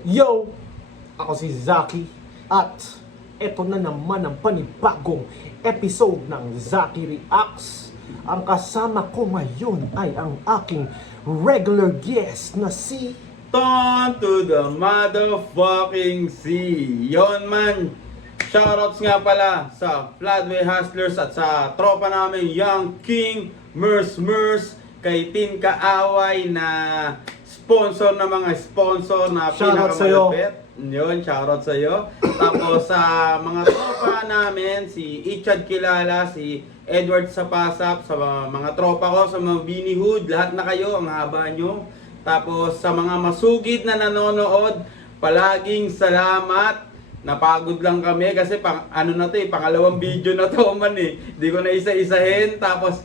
Yo! Ako si Zaki at eto na naman ang panibagong episode ng Zaki Reacts. Ang kasama ko ngayon ay ang aking regular guest na si... Ton to the motherfucking sea. Yon man. Shoutouts nga pala sa Floodway Hustlers at sa tropa namin Young King, Mers, kay Tin Kaaway na sponsor na mga sponsor na Shoutout sa'yo. pinakamalapit. Yun, shoutout sa'yo. Tapos sa mga tropa namin, si Ichad Kilala, si Edward Sapasap, sa mga tropa ko, sa mga Bini Hood, lahat na kayo, ang haba nyo. Tapos sa mga masugid na nanonood, palaging salamat. Napagod lang kami kasi pangalawang video na to man eh. Hindi ko na isa-isahin. Tapos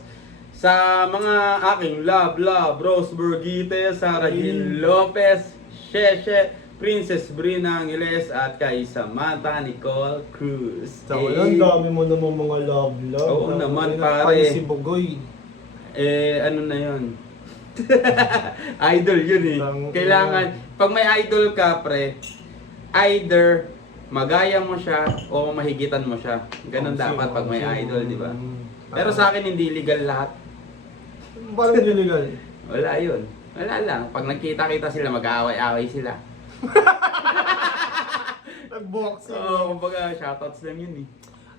sa mga aking love, Rose Burgite, Sarah Gil Lopez, Sheshe, Princess Brina Angeles, at kay Samantha Nicole Cruz. Sa walang dami mo namang mga love. Oo naman, Ay, pare. si Bugoy. Ano na yun? Idol yun eh. Kailangan, pag may idol ka, pre, either magaya mo siya o mahigitan mo siya. Ganun dapat pag may idol, di ba? Pero sa akin, hindi legal lahat. Parang illegal. Wala yun. Wala lang. Pag nagkita-kita sila, mag-aaway-aaway sila. Nag-boxing. Oo, kumbaga, shoutouts lang yun eh.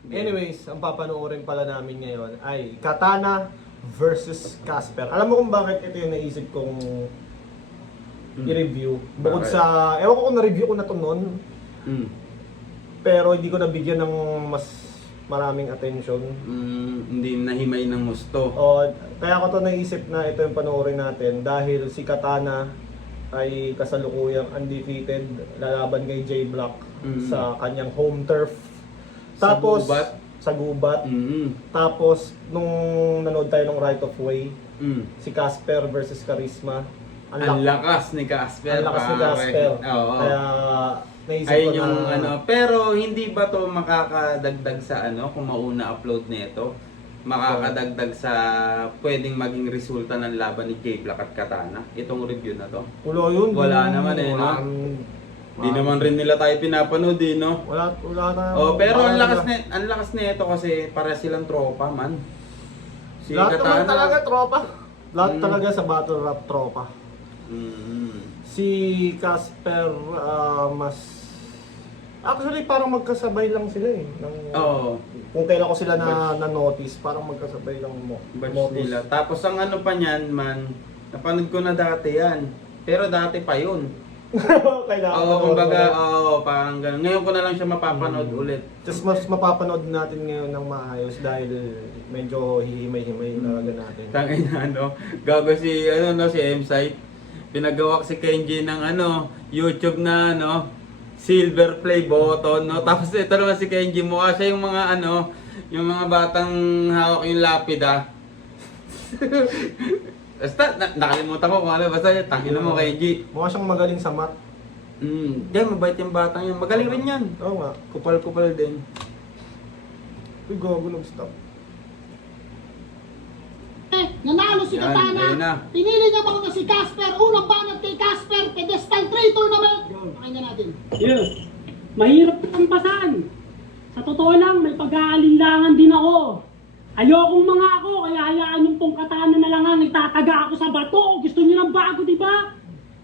Anyways, ang papanoorin pala namin ngayon ay Katana versus Casper. Alam mo kung bakit ito yung naisip kong i-review? Bukod Bakit? sa, ewan ko kung na-review ko na to noon, Mm. pero hindi ko nabigyan ng mas maraming attention. Hindi nahimay ng gusto. O, kaya ko to naisip na ito yung panoorin natin dahil si Katana ay kasalukuyang undefeated lalaban kay J Block sa kanyang home turf. Sa Tapos gubat. sa gubat. Tapos nung nanood tayo ng Right of Way, si Casper versus Charisma. Ang lakas ni Casper. Ang lakas ni pare. Casper. Oo. Kaya naisip Ayun ko yung na pero hindi ba to makakadagdag sa kung mauna upload nito? Makakadagdag sa pwedeng maging resulta ng laban ni J Black at Katana. Itong review na to. wala yun. Wala naman eh, no? Hindi naman rin nila tayo pinapanood eh, no? Wala na. Pero wala ang lakas nito kasi para silang tropa man. Si lahat naman Katana. talaga tropa. Lahat talaga sa battle rap tropa. Si Casper mas actually parang magkasabay lang sila eh. Oo. Kung kailan ko sila na-notice, parang magkasabay lang mo. Batch nila. Tapos ang ano pa niyan man, napanood ko na dati yan. Pero dati pa yun. Kailangan Oo, kumbaga, parang ganun. Ngayon ko na lang siya mapapanood ulit. Just mas mapapanood natin ngayon ng maayos dahil medyo hihimay-himay talaga natin. Tangay na gago si, si M-Site. Pinagawa si Kenji ng YouTube na silver play button, no? Tapos ito naman si Kenji, mukha siya yung mga yung mga batang hawak yung lapida. Basta, nakalimutan ko kung basta tangin mo Kenji. Mukha siyang magaling sa math. Mabait yung batang yun. Magaling rin yan. Oo nga. Kupal-kupal din. Uy, gago nag-stop. Nanalo si Yan, Katana. ayun na. Pinili niya ba na si Casper? Unang banat kay Casper. Pedestal 3 tournament. Pakinggan natin. Yes. Mahirap tampasan. Sa totoo lang, may pag-aalinlangan din ako. Ayokong mga ako, kaya hayaan yung pong Katana na lang ang itataga ako sa bato. Gusto niyo ng bago, di ba?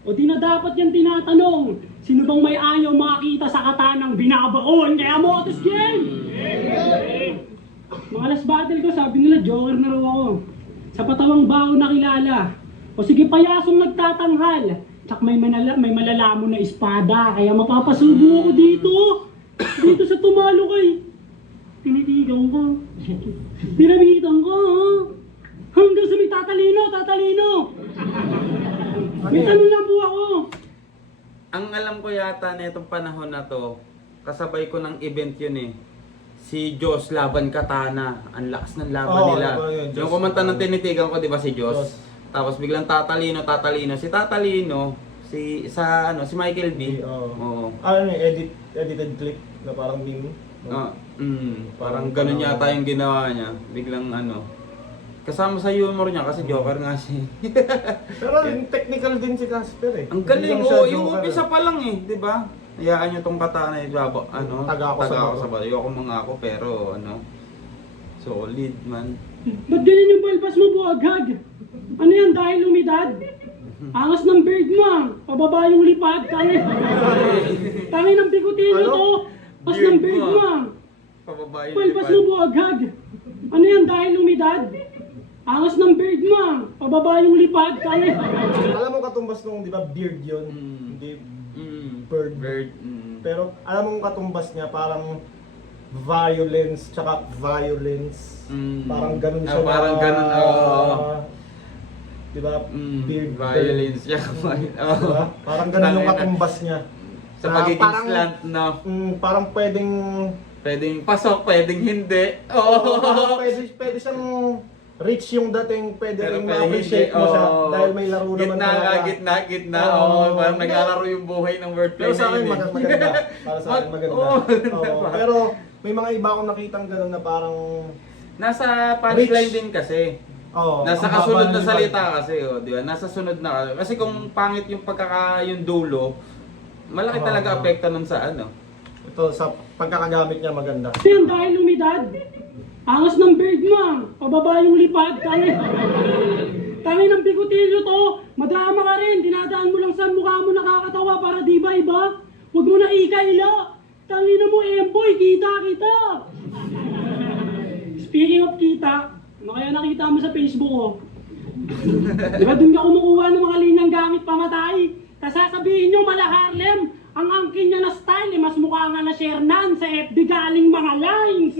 O di na dapat yan tinatanong. Sino bang may ayaw makakita sa Katanang binabaon? Kaya mo this game! Mga last battle ko, sabi nila, joker na raw ako. Sa patawang baho nakilala. O sige, payasong nagtatanghal. Tsak may malalaman na espada, kaya mapapasubo ako dito. Dito sa tumalo kay. Tinitigan ko. Tinamitan ko, ha? Hanggang sa may tatalino. May tanong lang po ako. Ang alam ko yata na itong panahon na to, kasabay ko ng event yun eh. Si Jos laban Katana. Ang lakas ng laban nila. Yun, Yung kumanta ng tinitigan ko, di ba si Jos? Tapos biglang tatalino. Si Tatalino, si Michael B. Oo. Ano yung edited clip na parang meme? Parang ganun yata yung ginawa niya. Biglang Kasama sa humor niya kasi joker nga siya. Pero yung technical din si Casper eh. Ang Hindi galing, lang siya yung joker, umpisa eh. pa lang eh, di ba? Hayaan nyo tong katana eh, Taga ako sa bato. bato. Ayoko mga ako pero solid man. Ba't ganyan yung balbas mo, buagag? Ano yan, dahil umidad? Angas ng bird mo, pababa yung lipad, tangi ng bigutilyo Ano? to. Angas ng bird mo, Pababa yung balbas lipad. mo, buagag. Ano yan, dahil umidad? Angas ng bird mo, pababa yung lipad, Alam mo katumbas nung, di ba, beard yun? Mm. Hindi Bird. bird. Pero alam mo katumbas niya, parang violence, tsaka violence. Parang ganun siya Parang ganun, di ba? Beard violence siya. Diba? Parang ganun yung katumbas niya. Sa Na pagiging parang- slant, no? Parang pwedeng Pwedeng pasok, pwedeng hindi. parang pwede siyang rich yung dating, pwede Pero rin pwedeng ma-appreciate hindi. mo siya Oo. dahil may laro naman Gitna. Oo. Parang Hindi. naglalaro yung buhay ng wordplay Pero sa akin yun eh. maganda. Para sa akin maganda. Oo, Oo. Pero may mga iba akong nakitang gano'n na parang Nasa punchline Rich. din kasi. Nasa ang kasunod baba na ng salita kasi, di ba? Nasa sunod na kasi kung pangit yung yung dulo, malaki Oo. talaga apekto nun sa Ito sa pagkakagamit niya maganda. Ano yan, dahil umidad? Angas ng bird mo, pababa yung lipad, tangi ng bigutilyo to. Madrama ka rin, dinadaan mo lang sa mukha mo nakakatawa para di ba iba? Huwag mo na ikaila. Tangi na mo, Emboy, kita. Speaking of kita, ano kaya nakita mo sa Facebook ko? Di ba doon ka kumukuha ng mga linyang gamit pamatay? Tapos sasabihin nyo, mala Harlem, ang angkin niya na style, mas mukha nga na Shernan sa FB galing mga lines.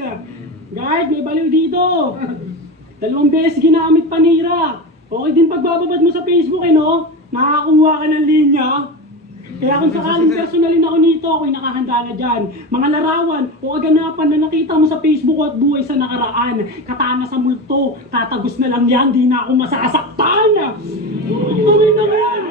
Guard, may baliw dito. 2 beses ginamit panira. Okay din pagbababad mo sa Facebook no? Nakakuha ka ng linya. Kaya kung sakaling personalin ako nito, ako'y nakahanda na dyan. Mga larawan o kaganapan na nakita mo sa Facebook at buhay sa nakaraan. Katana sa multo, tatagos na lang yan, di na ako masasaktan. Tuloy na yan.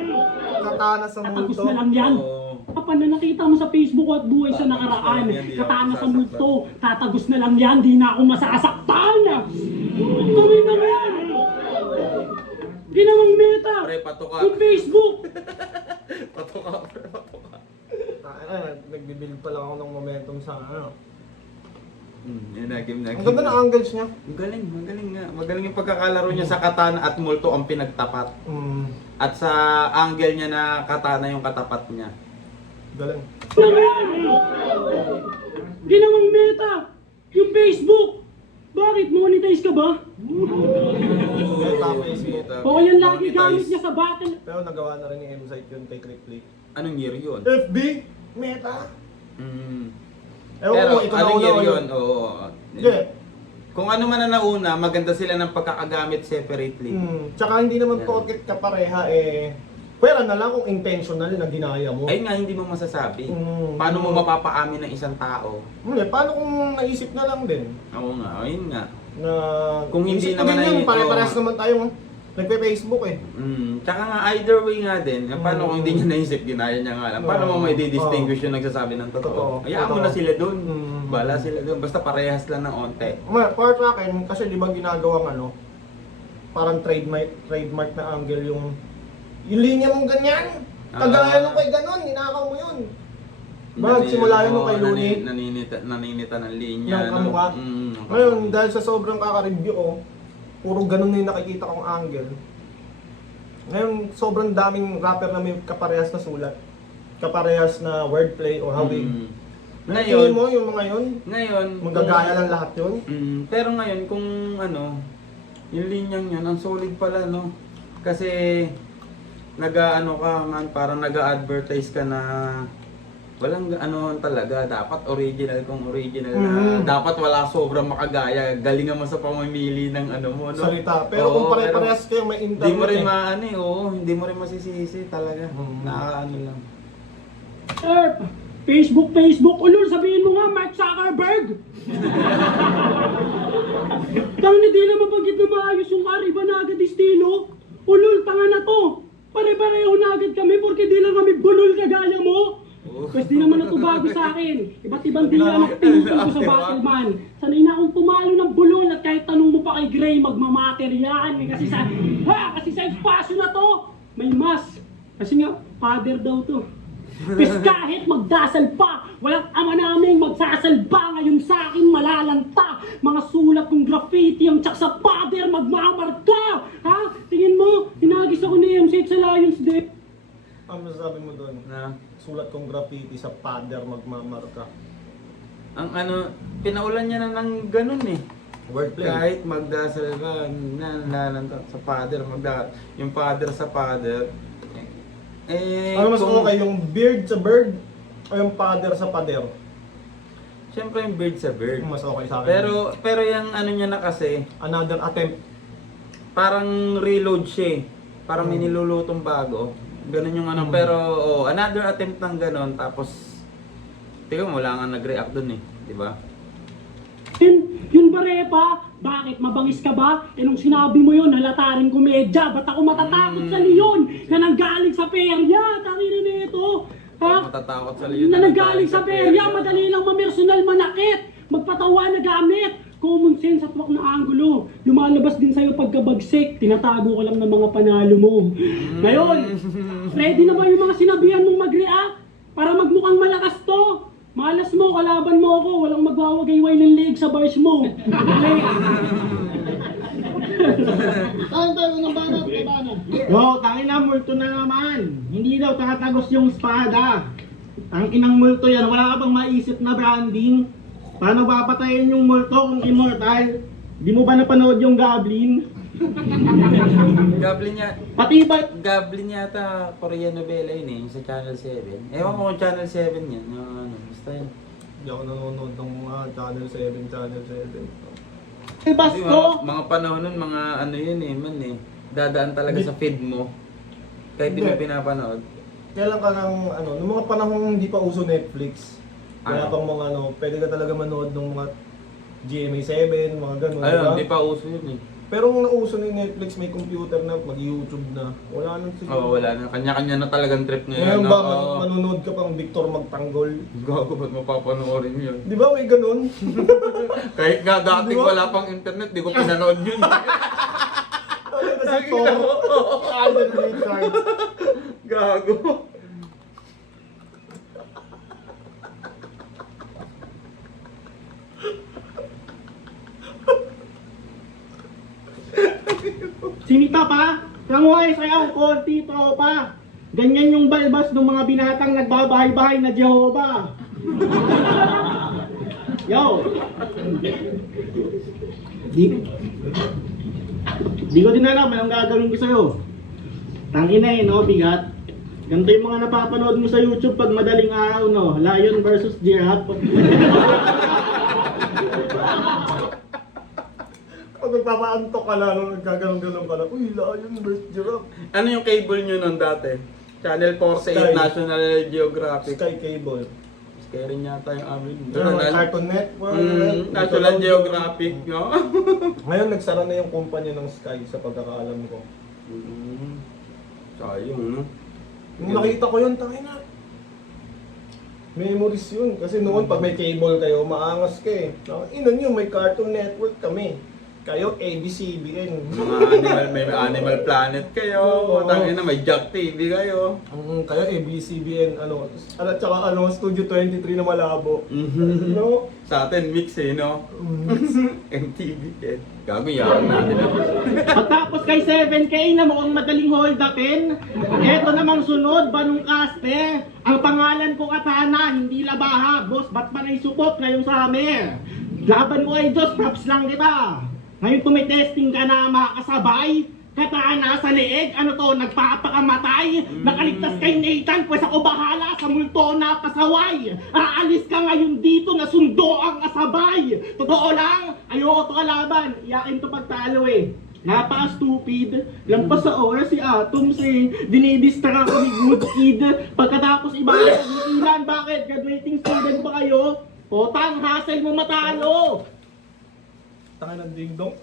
Katana sa Tatagos multo. na lang yan. Oo. Kapan na nakita mo sa Facebook at buhay sa nakaraan. Hindi ako Katana sa masasaktan. multo, tatagos na lang yan, di na ako masasaktan. Tuloy na yan. Ginawang meta. Pre, patuka. Yung Facebook. Patuka, pre, patuka. Nagbibuild pa lang ako ng momentum sa Yan na, game na. Ang ganda ng angles niya. Magaling nga. Magaling yung pagkakalaro niya sa katana at multo ang pinagtapat. At sa angle niya na katana yung katapat niya. Galing. Ginawang meta. Yung Facebook. Bakit? Monetize ka ba? Tapos O yan lagi gamit niya sa battle. Pero nagawa na rin ni M-Site yun kay Criplay. Anong year yun? FB? Meta? Ewan Pero ko, ito na anong una year ko yun? Oo. Hindi. Kung ano man na nauna, maganda sila ng pagkakagamit separately. Tsaka hindi naman Yeah. porket kapareha pwera na lang kung intentional na ginaya mo. Ayun nga, hindi mo masasabi. Mm. Paano mo mapapaamin ng isang tao? Paano kung naisip na lang din? Oo nga, ayun nga. Na Kung hindi isip ko naman din yun, ay- pare-parehas oo. naman tayong nagpe-Facebook eh. Tsaka nga, either way nga din, paano kung hindi niya naisip, ginaya niya nga lang. Paano mo may distinguish yung nagsasabi ng Totoo. totoo? Hayaan mo Totoo. na sila dun. Mm. Bala sila dun. Basta parehas lang ng onte. Para sa akin, kasi di ba ginagawang parang trademark na angle yung linya mong ganyan. Kagaya nung kay ganon, ninakaw mo yun. Simula yun nung kay Looney. Naninita ng linya. Ng kamukha. Ngayon, dahil sa sobrang kaka-review puro ganun na yung nakikita kong angle. Ngayon, sobrang daming rapper na may kaparehas na sulat. Kaparehas na wordplay or how they... Ngayon, Tingin mo yung mga yun? ngayon, Magagaya lang lahat yun? pero ngayon, kung yung linyang yun, ang solid pala, no? Kasi, parang nag-a-advertise ka na walang talaga, dapat original na, dapat wala sobrang makagaya, galingan mo sa pamamili ng mo, no? Salita. Pero kung Oo, pare-parehas kayo may internet hindi mo rin hindi mo rin masisisi talaga. Lang. Facebook, ulol, sabihin mo nga, Mark Zuckerberg! Tang na di na mabagit na maayos yung iba na agad estilo. Ulol, tanga na to! Pare-pareho na agad kami porque di lang kami bulol kagaya mo! Pwes di naman ito bago sa akin. Iba't ibang dilan ang pinupunto sa Battleman. Sanay na akong pumalo ng bulol at kahit tanong mo pa kay Gray, magmamater yan. Kasi sa espasyo na to, may mas. Kasi nga, father daw to. Pwes kahit magdasal pa, walang ama namin magsasalba ngayon sa akin malalanta. Mga sulat ng graffiti ang tsak sa father magmamarka. Ha? Tingin mo, hinagis ako ni MC sa Lions Day. Ang masasabi mo doon, Na, sulat kong graffiti sa pader magmamarka. ang ano, pinaulan niya na ng ganun eh. Wordplay. Kahit magdasal ka, sa father, yung father sa father. Ano mas kung- okay, yung beard sa bird o yung pader sa pader? Siyempre yung bird sa bird. Yung mas okay sa akin. Pero yung ano niya na kasi, Another attempt. parang reload siya eh. Parang may nilulutong bago. Ganun yung ano. Pero another attempt ng ganun. Tapos, tingnan mo, wala nga nag-react dun eh. Di ba? Yun ba, Repa? Bakit? Mabangis ka ba? Eh nung sinabi mo yun, halata rin komedya. Ba't ako matatakot sa leon na nanggaling sa perya? Tangina na ito. Ha? Matatakot sa leon Na nanggaling sa perya, madali lang mamersonal manakit. Magpatawa na gamit. Common sense at wak na angulo. Lumalabas din sa'yo pagkabagsik. Tinatago ka lang ng mga panalo mo. Ngayon, ready na ba yung mga sinabihan mong mag-react? Para magmukhang malakas to. Malas mo, kalaban mo ako. Walang magwawagayway ng leg sa bars mo. Tayo, unang banat, kay banat. Yo, tangin na, multo na naman. Hindi daw tatagos yung espada. Ang inang multo yan, wala ka bang maisip na branding? Paano papatayin yung multo kung immortal? Di mo ba napanood yung Goblin? Goblin niya. Pati ba? Goblin yata Korean novela yun eh. Yung sa Channel 7. Ewan ko kung Channel 7 yan. Ano, basta yun. Hindi ako nanonood ng mga Channel 7, Channel 7. Di Basto? Mga panahon nun, mga ano yun eh, man eh. Dadaan talaga sa feed mo. Kahit di mo Hindi. pinapanood. Kailan ka ng ano, nung mga panahong hindi pa uso Netflix. Kaya Ano? pang mga ano, pwede ka talaga manood ng mga GMA7, mga ganun. Ayun, diba? di pa uso yun eh. Pero kung nauso na yung Netflix, may computer na, mag-YouTube na. Wala nang siguro. Oo, wala na. Kanya-kanya na talagang trip ngayon. Ngayon ba, Oo. manonood ka pang Victor Magtanggol? Gago, ba't mapapanoorin yun? Di ba may ganun? Kahit nga dati Di ba? wala pang internet, di ko pinanood yun. Ano kasi Thor? Alden Richards. Gago. Sinita pa? Kamuhay sayaw, konti tropa. Ganyan yung balbas ng mga binatang nagbabahay-bahay na Jehovah. Yo! Di ko din alam anong gagawin ko sa'yo. Tangina eh, no? Bigat. Ganito yung mga napapanood mo sa YouTube pag madaling araw, no? Lion versus Giraffe. Pag nagpapaantok ka na, nung nagkaganon-ganon ka na, uy, Lion vs. Giraffe. Ano yung cable nyo nun dati? Channel 4 sa Sky. National Geographic. Sky Cable. Sky rin yata yung amin. Cartoon Network. National Geographic, no? Ngayon, nagsara na yung kumpanya ng Sky sa pagkakaalam ko. Sayang, no? Nung nakita ko yun, tangina. Memories yun. Kasi noon, pag may cable kayo, maangas ka eh. Ina nyo, may Cartoon Network kami. Kayo, ABCBN. May Animal Planet kayo. Oo. Tangina, may Jack TV kayo. Kayo, ABCBN, at saka Studio 23 na malabo. No? Sa atin, mix eh, no? MTV eh. Gago, yaman natin. Pagtapos kay 7K na mukhang madaling hold upin, eto namang sunod, Banong Caste. Ang pangalan ko Katana, hindi Labaha. Boss, ba't pa naisupot ngayong summer? Laban mo kay Diyos, props lang kita. Ngayon tumitesting ka na makakasabay. Katana sa leeg, ano to, nagpapakamatay. Nakaligtas kay Nathan, pues ako bahala sa multo na pasaway. Aalis ka ngayon dito na sundo ang asabay. Totoo lang, ayoko to kalaban. Iyakin to pagtalo eh. Napaka-stupid. Lampas sa oras si Atoms eh. Dinidistra ako ni Good Kid. Pagkatapos ibalik ang ilan, bakit? Graduating student ba kayo? Potang, hassle mo matalo. Tangina ng dingdong.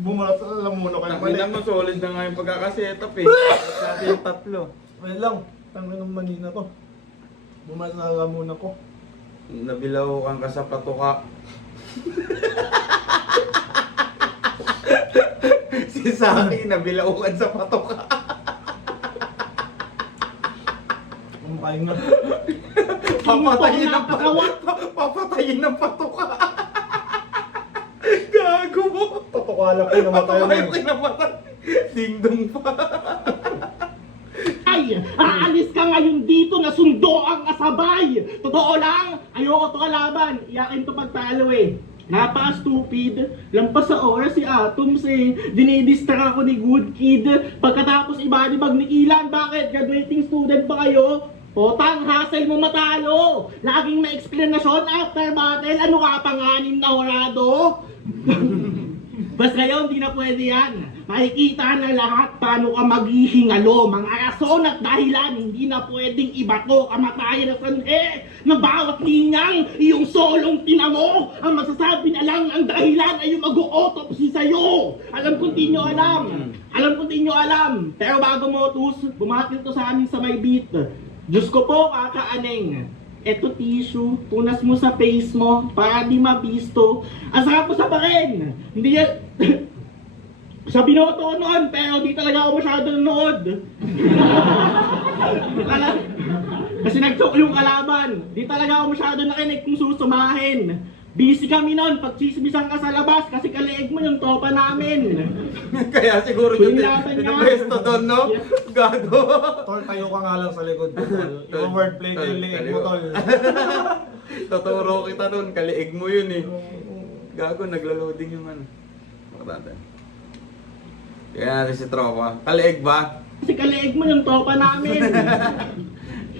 Bumulat sa lamuno kayo mali. Tangina mo, solid na nga yung pagkakasetap eh. Natin yung tatlo. Well lang, tangina ng manina to. Bumasala muna ko. Nabilaw ka sa patuka. Si Saki nabilaukan sa patuka. Kumain na. Papatayin ng patuka. Papatayin ng patuka. Gago mo. Totoo lang kayo namatay na. Papatayin ko namatay. Ding-dong pa. Ay, aalis ka ngayon dito na sundo ang kasabay. Totoo lang, ayoko to kalaban. Iyakin to pagtalo eh. Napaka-stupid. Lampas sa oras si Atoms eh. Dinidistract ako ni Good Kid. Pagkatapos ibadibag ni Ilan. Bakit? Graduating student ba kayo? Potang, hassle mo matalo. Laging may explanation after battle. Ano ka, panganim na horado? Bas ngayon, di na pwede yan. Makikita na lahat paano ka maghihingalo. Mga rason at dahilan, hindi na pwedeng ibato kamatayan na sanhe ng bawat linyang iyong solong tinamo. Ang masasabi na lang ang dahilan ay yung mag-autopsy sa'yo. Alam kong di nyo alam. Alam kong di nyo alam. Pero bago mo, Tus, bumatil to sa amin sa may beat. Diyos ko po, kakaaning. Eto tissue, tunas mo sa face mo para di mabisto. Ang sarap mo sa bakin. Hindi yan... Sa binoto ko noon, pero di talaga ako masyado nanood. Kasi nag-choke yung kalaban. Di talaga ako masyado nakinig kung susumahin. Busy kami noon, pagchismisan ka sa labas kasi kaliig mo yung tropa namin. Kaya siguro yung Pinilaban niya. pinupesto doon, no? Gago. Tol, tayo ka nga lang sa likod ko, tol. Yung wordplay ko yung liig mo, tol. Tuturo kita doon, kaliig mo yun eh. Gago, nagla-loading yung ano. Makatatan. Tingnan natin si tropa. Kaliig ba? Kasi kaliig mo yung tropa namin.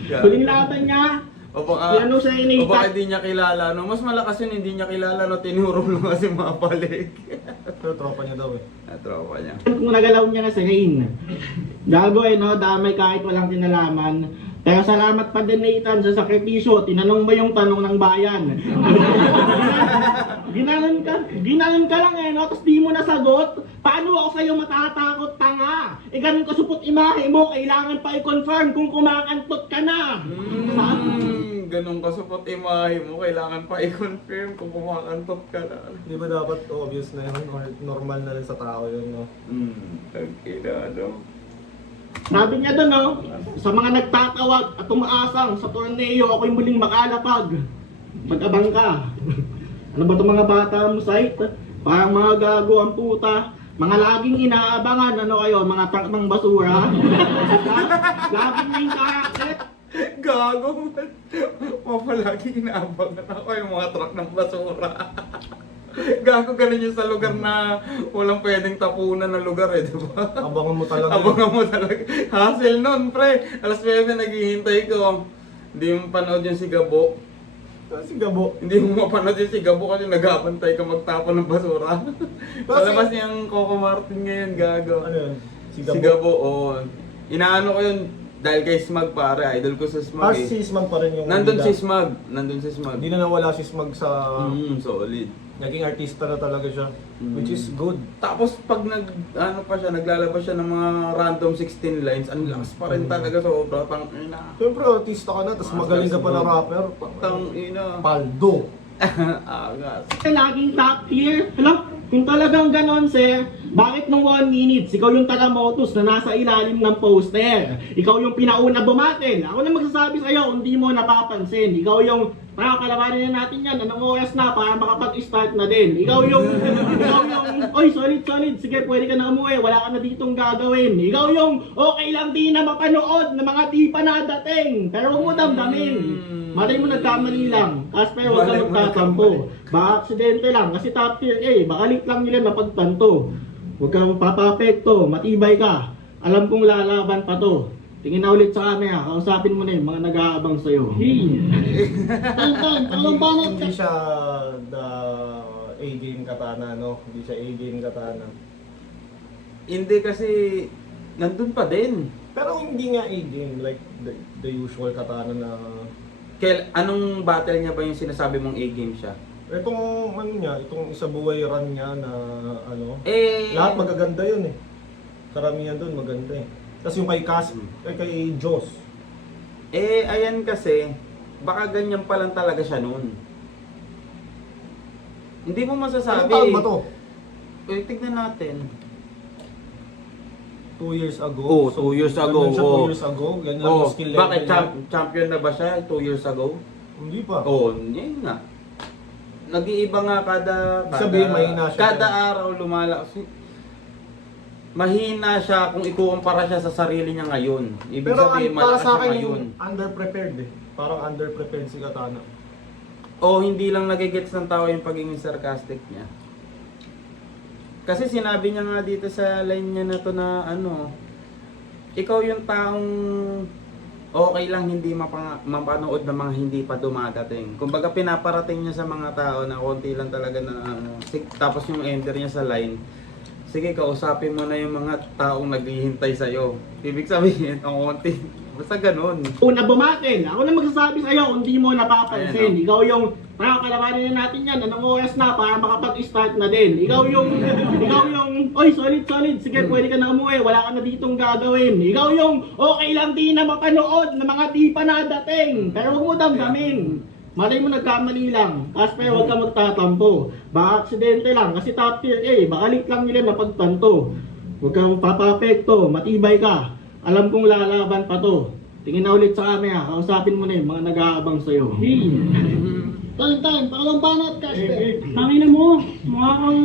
Gago. Huling laban niya, O baka, Yan o sa inay, o baka hindi niya kilala, no? Mas malakas yun, hindi niya kilala, no? Tinuro lang kasi mga palig. Pero tropa niya daw eh. Tropa niya. kung nagalaw niya na si Rain. Gago eh no, damay kahit walang tinalaman. Pero salamat pa din Nathan sa sakripisyo, tinanong mo yung tanong ng bayan. Ginanon ka lang eh no, tapos di mo nasagot. Paano ako sa'yo matatakot, tanga? Ganun ka supot imahe mo, kailangan pa i-confirm kung kumakantot ka na. Ganun kasupot imahe mo, kailangan pa i-confirm kung kumakantot ka na. Di ba dapat obvious na yun or normal na rin sa tao yun, no? Okay na, no? Sabi niya doon, no, sa mga nagtatawag at umaasang sa torneo, ako'y muling makalapag. Mag-abang ka. Ano ba itong mga bata mo site? Parang mga gago ang puta. Mga laging inaabangan, ano kayo, mga truck ng basura. Laging may karakter. Gago man. Mapalagi inaabangan ako yung mga truck ng basura. Gago ganun yung sa lugar na walang pwedeng tapunan ng lugar eh, di ba? Abangan mo talaga. Abangan mo talaga. Hassle nun, pre. Alas 9 naghihintay ko. Hindi mo panood yung si Gabo. Si Gabo. Hindi mo mapanood yung si Gabo kasi nag-aabantay ka magtapon ng basura. Palabas niyang Coco Martin ngayon, gago. Ano yun? Si Gabo, oo. Inaano ko yun dahil kay Smag pare, idol ko sa Smag eh. Si Smag pa rin yung... Nandun bida. si Smag, nandun si Smag. Hindi na nawala si Smag sa... Solid. Naging artista na talaga siya. Which is good. Tapos pag naglalabas siya ng mga random 16 lines, ang lakas pa rin talaga sobra, tang ina. Siyempre, artista ka na, tapos magaling ka pa na rapper. Tang ina. Paldo. Agas. Laging top tier. Alam, kung talagang ganon, sir, bakit nung 1 minutes, ikaw yung taga-motus na nasa ilalim ng poster? Ikaw yung pinauna bumatil. Ako na magsasabi sa'yo kung di mo napapansin. Ikaw yung, kalabanin na natin yan, anong oras na para makapag-start na din. Ikaw yung, oy, solid, sige, pwede ka na umuwi, wala ka na ditong gagawin. Ikaw yung, okay lang di na mapanood ng mga di pa nadating. Pero huwag mo damdamin. Malay mo nagkamali lang. Casper, huwag ka magtatampo. Baka aksidente lang, kasi top tier eh. Baka late lang nila napagtanto. Huwag kang papapekto, matibay ka. Alam kong lalaban pa to. Tingin na ulit sa camera, kausapin mo na yung mga nag-aabang sa'yo. Hey! Hindi siya the A-game katana, no? Hindi siya A-game katana. Hindi kasi nandun pa din. Pero hindi nga A-game, like the usual katana na... Anong battle niya ba yung sinasabi mong A-game siya? Itong ano niya, itong isa buhay run niya na ano, Eh, lahat magaganda yun eh. Karamihan doon maganda eh. Tapos yung kay Cas, kay Joss. ayan kasi, baka ganyan pa lang talaga siya noon. Hindi mo masasabi. Anong taon ba to? Eh, tignan natin. 2 years ago. Oo, 2 years ago. Ganun siya Oo. 2 years ago. Ganyan Oh, yung skill level bakit niya. champion na ba siya 2 years ago? Hindi pa. Oo, yun nga. Nag-iiba nga Sabihin, mahina siya. kada araw lumalakas. Mahina siya kung ikukumpara siya sa sarili niya ngayon. Ibig Pero sabihin, para malakas sa siya akin ngayon. yung underprepared eh. Parang underprepared si Katana. O hindi lang nagigets ng tao yung pagiging sarcastic niya. Kasi sinabi niya nga dito sa line niya na to na ano, ikaw yung taong okay lang hindi mapanood ng mga hindi pa dumadating. Kumbaga pinaparating niya sa mga tao na konti lang talaga na ano, tapos yung ender niya sa line, sige kausapin mo na yung mga taong naghihintay sa'yo. Ibig sabihin, ang konti. Basta ganun. Una bumatin, ako na magsasabi sa'yo kung di mo napapansin. Ayan, Ikaw yung, kalabanin na natin yan, anong oras na para makapag-start na din. Ikaw yung, oy solid, sige pwede ka na umuwi, wala ka na ditong gagawin. Ikaw yung, okay lang di na mapanood ng mga di pa nadating. Pero huwag mo damdamin. Malay mo nagkamali lang, Casper huwag ka magtatampo. Baka aksidente lang, kasi top tier A, baka late lang nila napagtanto. Huwag kang papapekto, matibay ka. Alam kong lalaban pa to. Tingin na ulit sa camera, kausapin mo na yung mga nag-aabang sa'yo. Hey, Time, pangalawang banat, Casper. tangina mo, mukha kang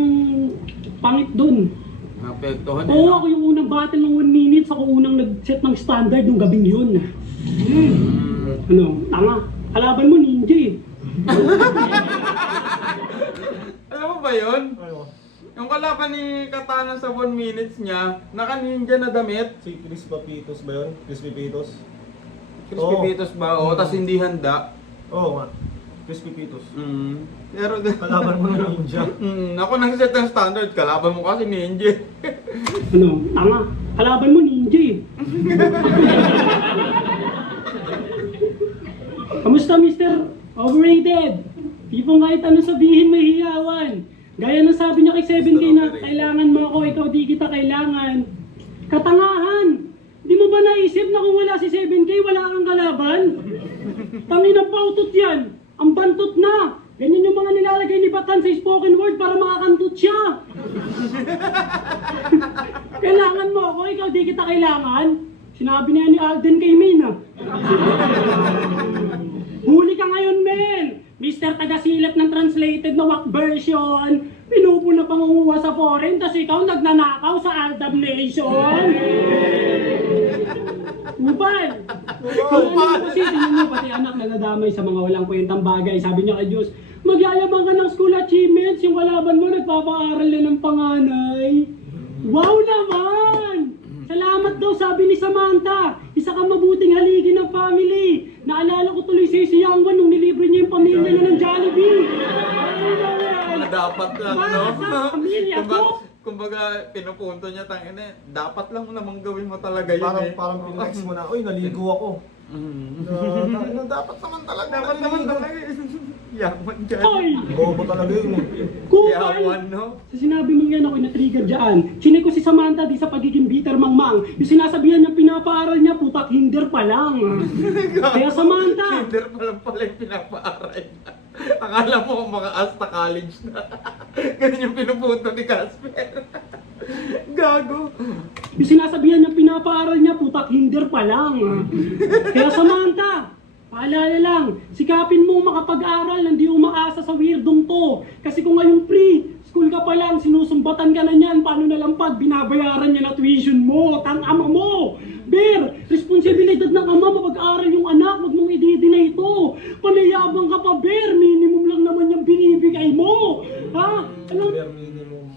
pangit dun. Napektuhan Oo, ako yung unang battle ng 1 minute, ako unang nag-set ng standard nung gabing yun. Ano, tanga. Kalaban mo ninja eh. Alam mo ba yun? Ano? Yung kalaban ni Katana sa 1 minutes niya, naka-ninja na damit. Si Chris Papitos ba yun? Chris Papitos? Crispy Oo. Pitos ba? Oo, tas hindi handa. Oo nga. Chris Papitos. Pero, Kalaban mo ng ninja. ako nag-set ng standard, kalaban mo kasi ninja. Ano, tanga. Kalaban mo ninja eh. Kamusta, Mr. Overrated? Tipong kahit ano sabihin may hiyawan. Gaya ng sabi niya kay 7K na kailangan mo ako, ikaw di kita kailangan. Katangahan! Di mo ba naisip na kung wala si 7K, wala kang kalaban? Tangina pautot yan! Ang bantot na! Ganyan yung mga nilalagay ni Batan sa spoken word para makakantot siya! Kailangan mo ako, ikaw di kita kailangan? Sinabi niya ni Alden kay Mina. Huli ka ngayon, men! Mr. Tagasilip ng translated na WAC version. Pinupuna pangunguha sa foreign, tas ikaw nagnanakaw sa Aldab Nation. Upal! Upal! Kasi tingin mo, pati anak na nadamay sa mga walang kwentang bagay. Sabi niya kay Diyos, magyayabang ka ng school achievements, yung kalaban mo nagpapaaral na ng panganay. Wow naman! Salamat daw, sabi ni Samantha. Isa kang mabuting haligi ng family. Naalala ko tuloy si Yangwan nung nilibre niya yung pamilya niya ng Jollibee. Mga dapat lang, no? Sa pamilya ko. Kumbaga, pinupunto niya, tangina, dapat lang mo namang gawin mo talaga yun eh. Parang pinlex mo na, uy, naligo ako. Dapat naman talaga. Dapat naman talaga. Yaman dyan. Hoy! Bobo talaga yun eh. Kupal! Yaman, no? Sa sinabi mong yan ako'y na-trigger dyan. Chinay ko si Samantha di sa pagiging bitter mangmang. Yung sinasabihan niya pinapaaral niya, putak hinder pa lang. Kaya Samantha! Kinder pa lang pala yung pinapaaral niya. Akala mo mga asta college na. Ganun yung pinupunto ni Casper. Gago. Yung sinasabihan niya pinapaaral niya, putak hinder pa lang. Kaya Samantha, paalala lang, sikapin mo makapag-aral, hindi umaasa sa weirdong to. Kasi kung ngayong free, school ka pa lang, sinusumbatan ka na niyan, paano na lang pag binabayaran niya na tuition mo, tang-ama mo. Ber, responsibilidad ng ama, mapag-aral yung anak, huwag mong i-deny ito. Panayabang ka pa, Ber, minimum lang naman yung binibigay mo. Ha? Alam, Bare minimum.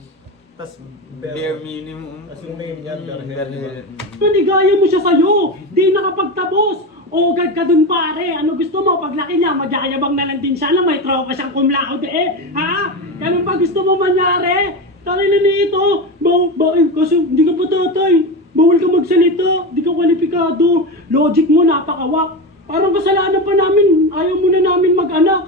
Tas Bare minimum. Tas yung name niyan, bare minimum. nanigaya mo siya sa'yo, di nakapagtapos. O gag ka dun pare, ano gusto mo? Paglaki niya, magyayabang na lang din siya na may tropa siyang cum laude eh. Ha? Ganun pa gusto mo manyari? Tangin na nito. Bakit? Kasi hindi ka pa tatay. Bawal ka magsalita, di ka kwalipikado. Logic mo napakawak. Parang kasalanan pa namin, ayaw mo na namin mag-anak.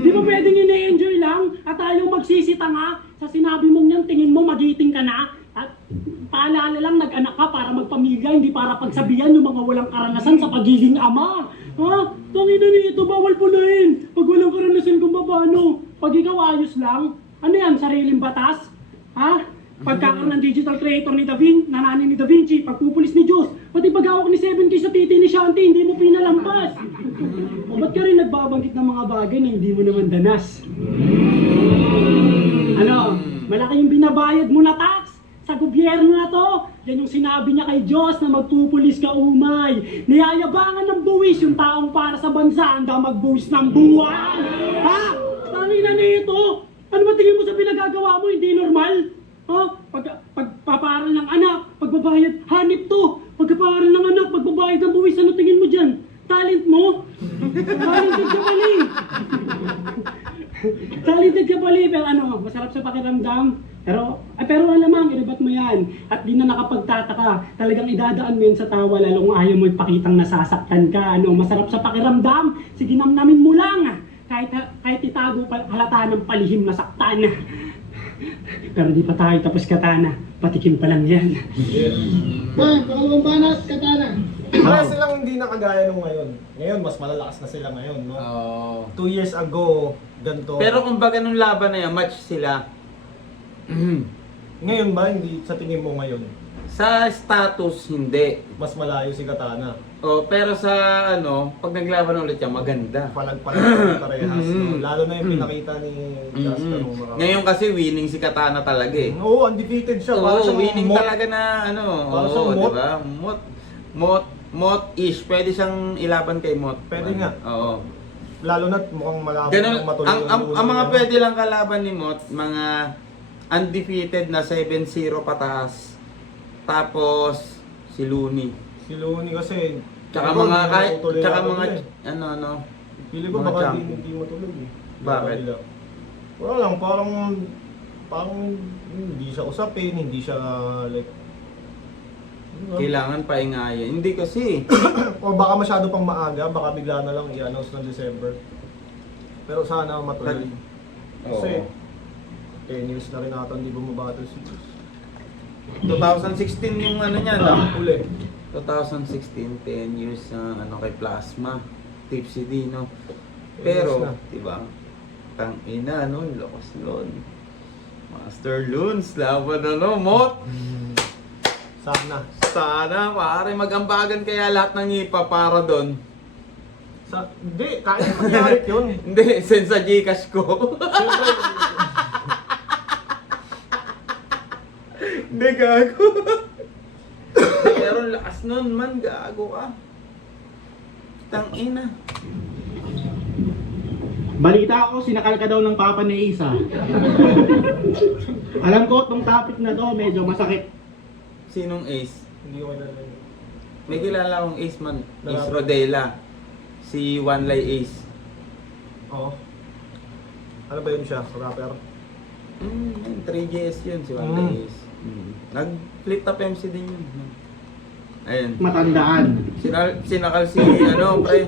Di ba pwedeng ine-enjoy lang at ayaw magsisitanga? Sa sinabi mong yan, tingin mo magiting ka na? At paalala lang, nag-anak ka para magpamilya, hindi para pagsabihan yung mga walang karanasan sa pagiging ama. Ha? Tangina nito, bawal pulahin. Pag walang karanasan kung paano. Pag ikaw ayos lang, ano yan, sariling batas? Ha? Pagkakaroon ng digital creator ni nanay ni Da Vinci, pagpupulis ni Diyos, pati paghawak ni 7K sa titi ni Shanti, hindi mo pinalampas. O ba't ka rin nagbabanggit ng mga bagay na hindi mo naman danas? Ano? Malaki yung binabayad mo na tax sa gobyerno na to. Yan yung sinabi niya kay Diyos na magpupulis ka umay. Niyayabangan ng buwis yung taong para sa bansa handa magbuwis ng buwan. Ha? Tangina nito. Ano ba tingin mo sa pinagagawa mo? Hindi normal? Ha? Pagpaparal ng anak, pagbabayad, hanip to. Pagpaparal ng anak, pagbabayad ng buwis, ano tingin mo dyan? Talent mo? Talented ka pala eh. Talented ka pala eh, pero ano, masarap sa pakiramdam. Pero alamang, iribat mo yan. At di na nakapagtataka, talagang idadaan mo yan sa tawa, lalong ayaw mo ipakitang nasasaktan ka. Ano, masarap sa pakiramdam, sige namnamin mo lang. Kahit itago halata ng palihim na saktan. Pero di pa tayo tapos katana, patikim pa lang yan. Pangalawang banat, katana. Wala silang hindi nakagaya nung ngayon. Ngayon, mas malalakas na sila ngayon, no? Oo. 2 years ago, ganito. Pero kumbaga nung laban na yan, match sila. Ngayon ba, hindi sa tingin mo ngayon, Sa status, hindi. mas malayo si Katana? Oh, pero sa pag naglaban ulit yan, maganda. Palag-palag parehas, no? Lalo na yung pinakita ni Jasper. nung mga- Ngayon kasi winning si Katana talaga eh. Oo, undefeated siya. Para Oo, siyang winning mock. talaga na Para siyang oo, mot. diba? Mot-ish. Pwede siyang ilaban kay Mot. Pwede nga. Oo. Lalo na mukhang malabo Ganun, ng matuloy. ang mga pwede lang kalaban ni Mot, mga undefeated na 7-0 pataas. Tapos, si Looney. Si Looney kasi. Tsaka Ano, mga, hindi kahit, matutuloy tsaka laban mga, nila eh. ano. Pili ko mga baka champ. hindi matuloy eh. Bakit? Nila. Wala lang, parang hindi siya usapin, hindi siya like... Kailangan paingayan. Hindi kasi. O baka masyado pang maaga, baka bigla na lang i-announce ng December. Pero sana matuloy. Kasi 10 years na rin ata hindi bumabattle si Diyos. 2016 yung ano niya, no? Uli. 2016, 10 years na kay Plasma. Tipsy D, no? 10 Pero, years na. diba? Tangina, no? Lakas nun. Master Loons, laban Mot! Sana. Pare, magambagan kaya lahat ng ipa para doon. Hindi, kaya mangyari yun. Hindi, send sa Gcash ko. Siyempre, Hindi, gago. Pero lakas nun, man, gago ka. Tangina. Balita ako, sinakal ka daw ng papa ni Isa. Alam ko, itong topic na to, medyo masakit. Sinong Ace? hindi ko kilala yun. May kilala akong Ace man. Ace Marami. Rodela. Si One Lie Ace. Oo. Ano ba yun siya? Rapper? 3GS yun, si One Lie Ace. Nag-flip top MC din yun. Ayun. Matandaan. Sinakal si, pre.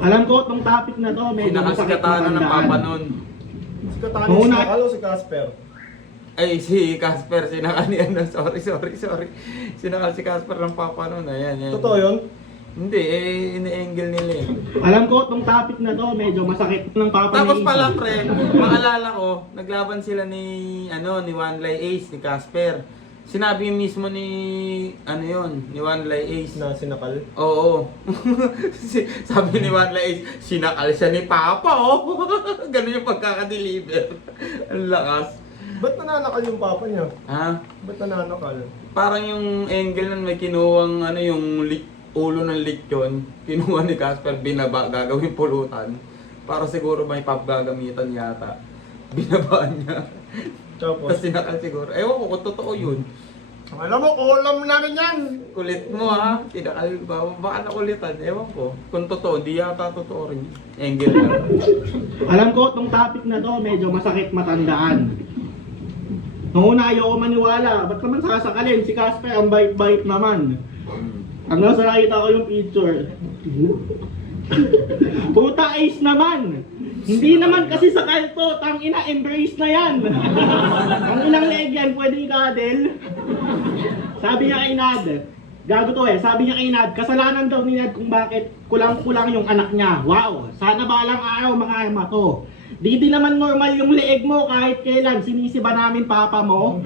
Alam ko, itong topic na to, medyo Sinakal si masakit Katana ng matandaan. papa nun. Si Katana Oo, si na- Nakal o si Casper? Ay, si Casper, sinakal ni sorry. Sinakal si Casper ng papa nun. Ayan. Totoo yun? Hindi, ini-angle nila eh. Alam ko, itong topic na to, medyo masakit ng papa Tapos ni Isa. pala pre, maalala ko, naglaban sila ni One Lie Ace, ni Casper. Sinabi mismo ni ni One Lie Ace. Na sinakal? Oo. Sabi ni One Lie Ace, sinakal siya ni Papa, oh. Ganun yung pagkakadeliver. Ang lakas. Ba't nananakal yung papa niya? Ha? Ba't nananakal? Parang yung angle nun may kinuwang yung ulo ng lechon, kinuha ni Casper, binaba, gagawin pulutan. Para siguro may paggagamitan yata. Binabaan niya. Tapos? Tapos sinakal siguro. Ewan ko kung totoo yun. Alam mo, ulam namin yan! Kulit mo ha. Sinakal ba? Baka nakulitan. Ewan ko. Kung totoo, di yata totoo rin. Angle lang. Alam ko, itong topic na to, medyo masakit matandaan. Noong una, ayoko maniwala. Ba't naman sasakalin? Si Casper, ang bait-bait naman. Hanggang sa nakita ko yung picture. Puta Ace naman! Hindi naman kasi sa kalto, tangina, embrace na yan! Ang ilang leg yan, pwede ikadel. Sabi niya kay Nad, Gago to eh. Sabi niya kay Nad, kasalanan daw ni Nad kung bakit kulang-kulang yung anak niya. Wow, sana balang araw mga ema to. Di din naman normal yung leeg mo kahit kailan sinisiba namin papa mo.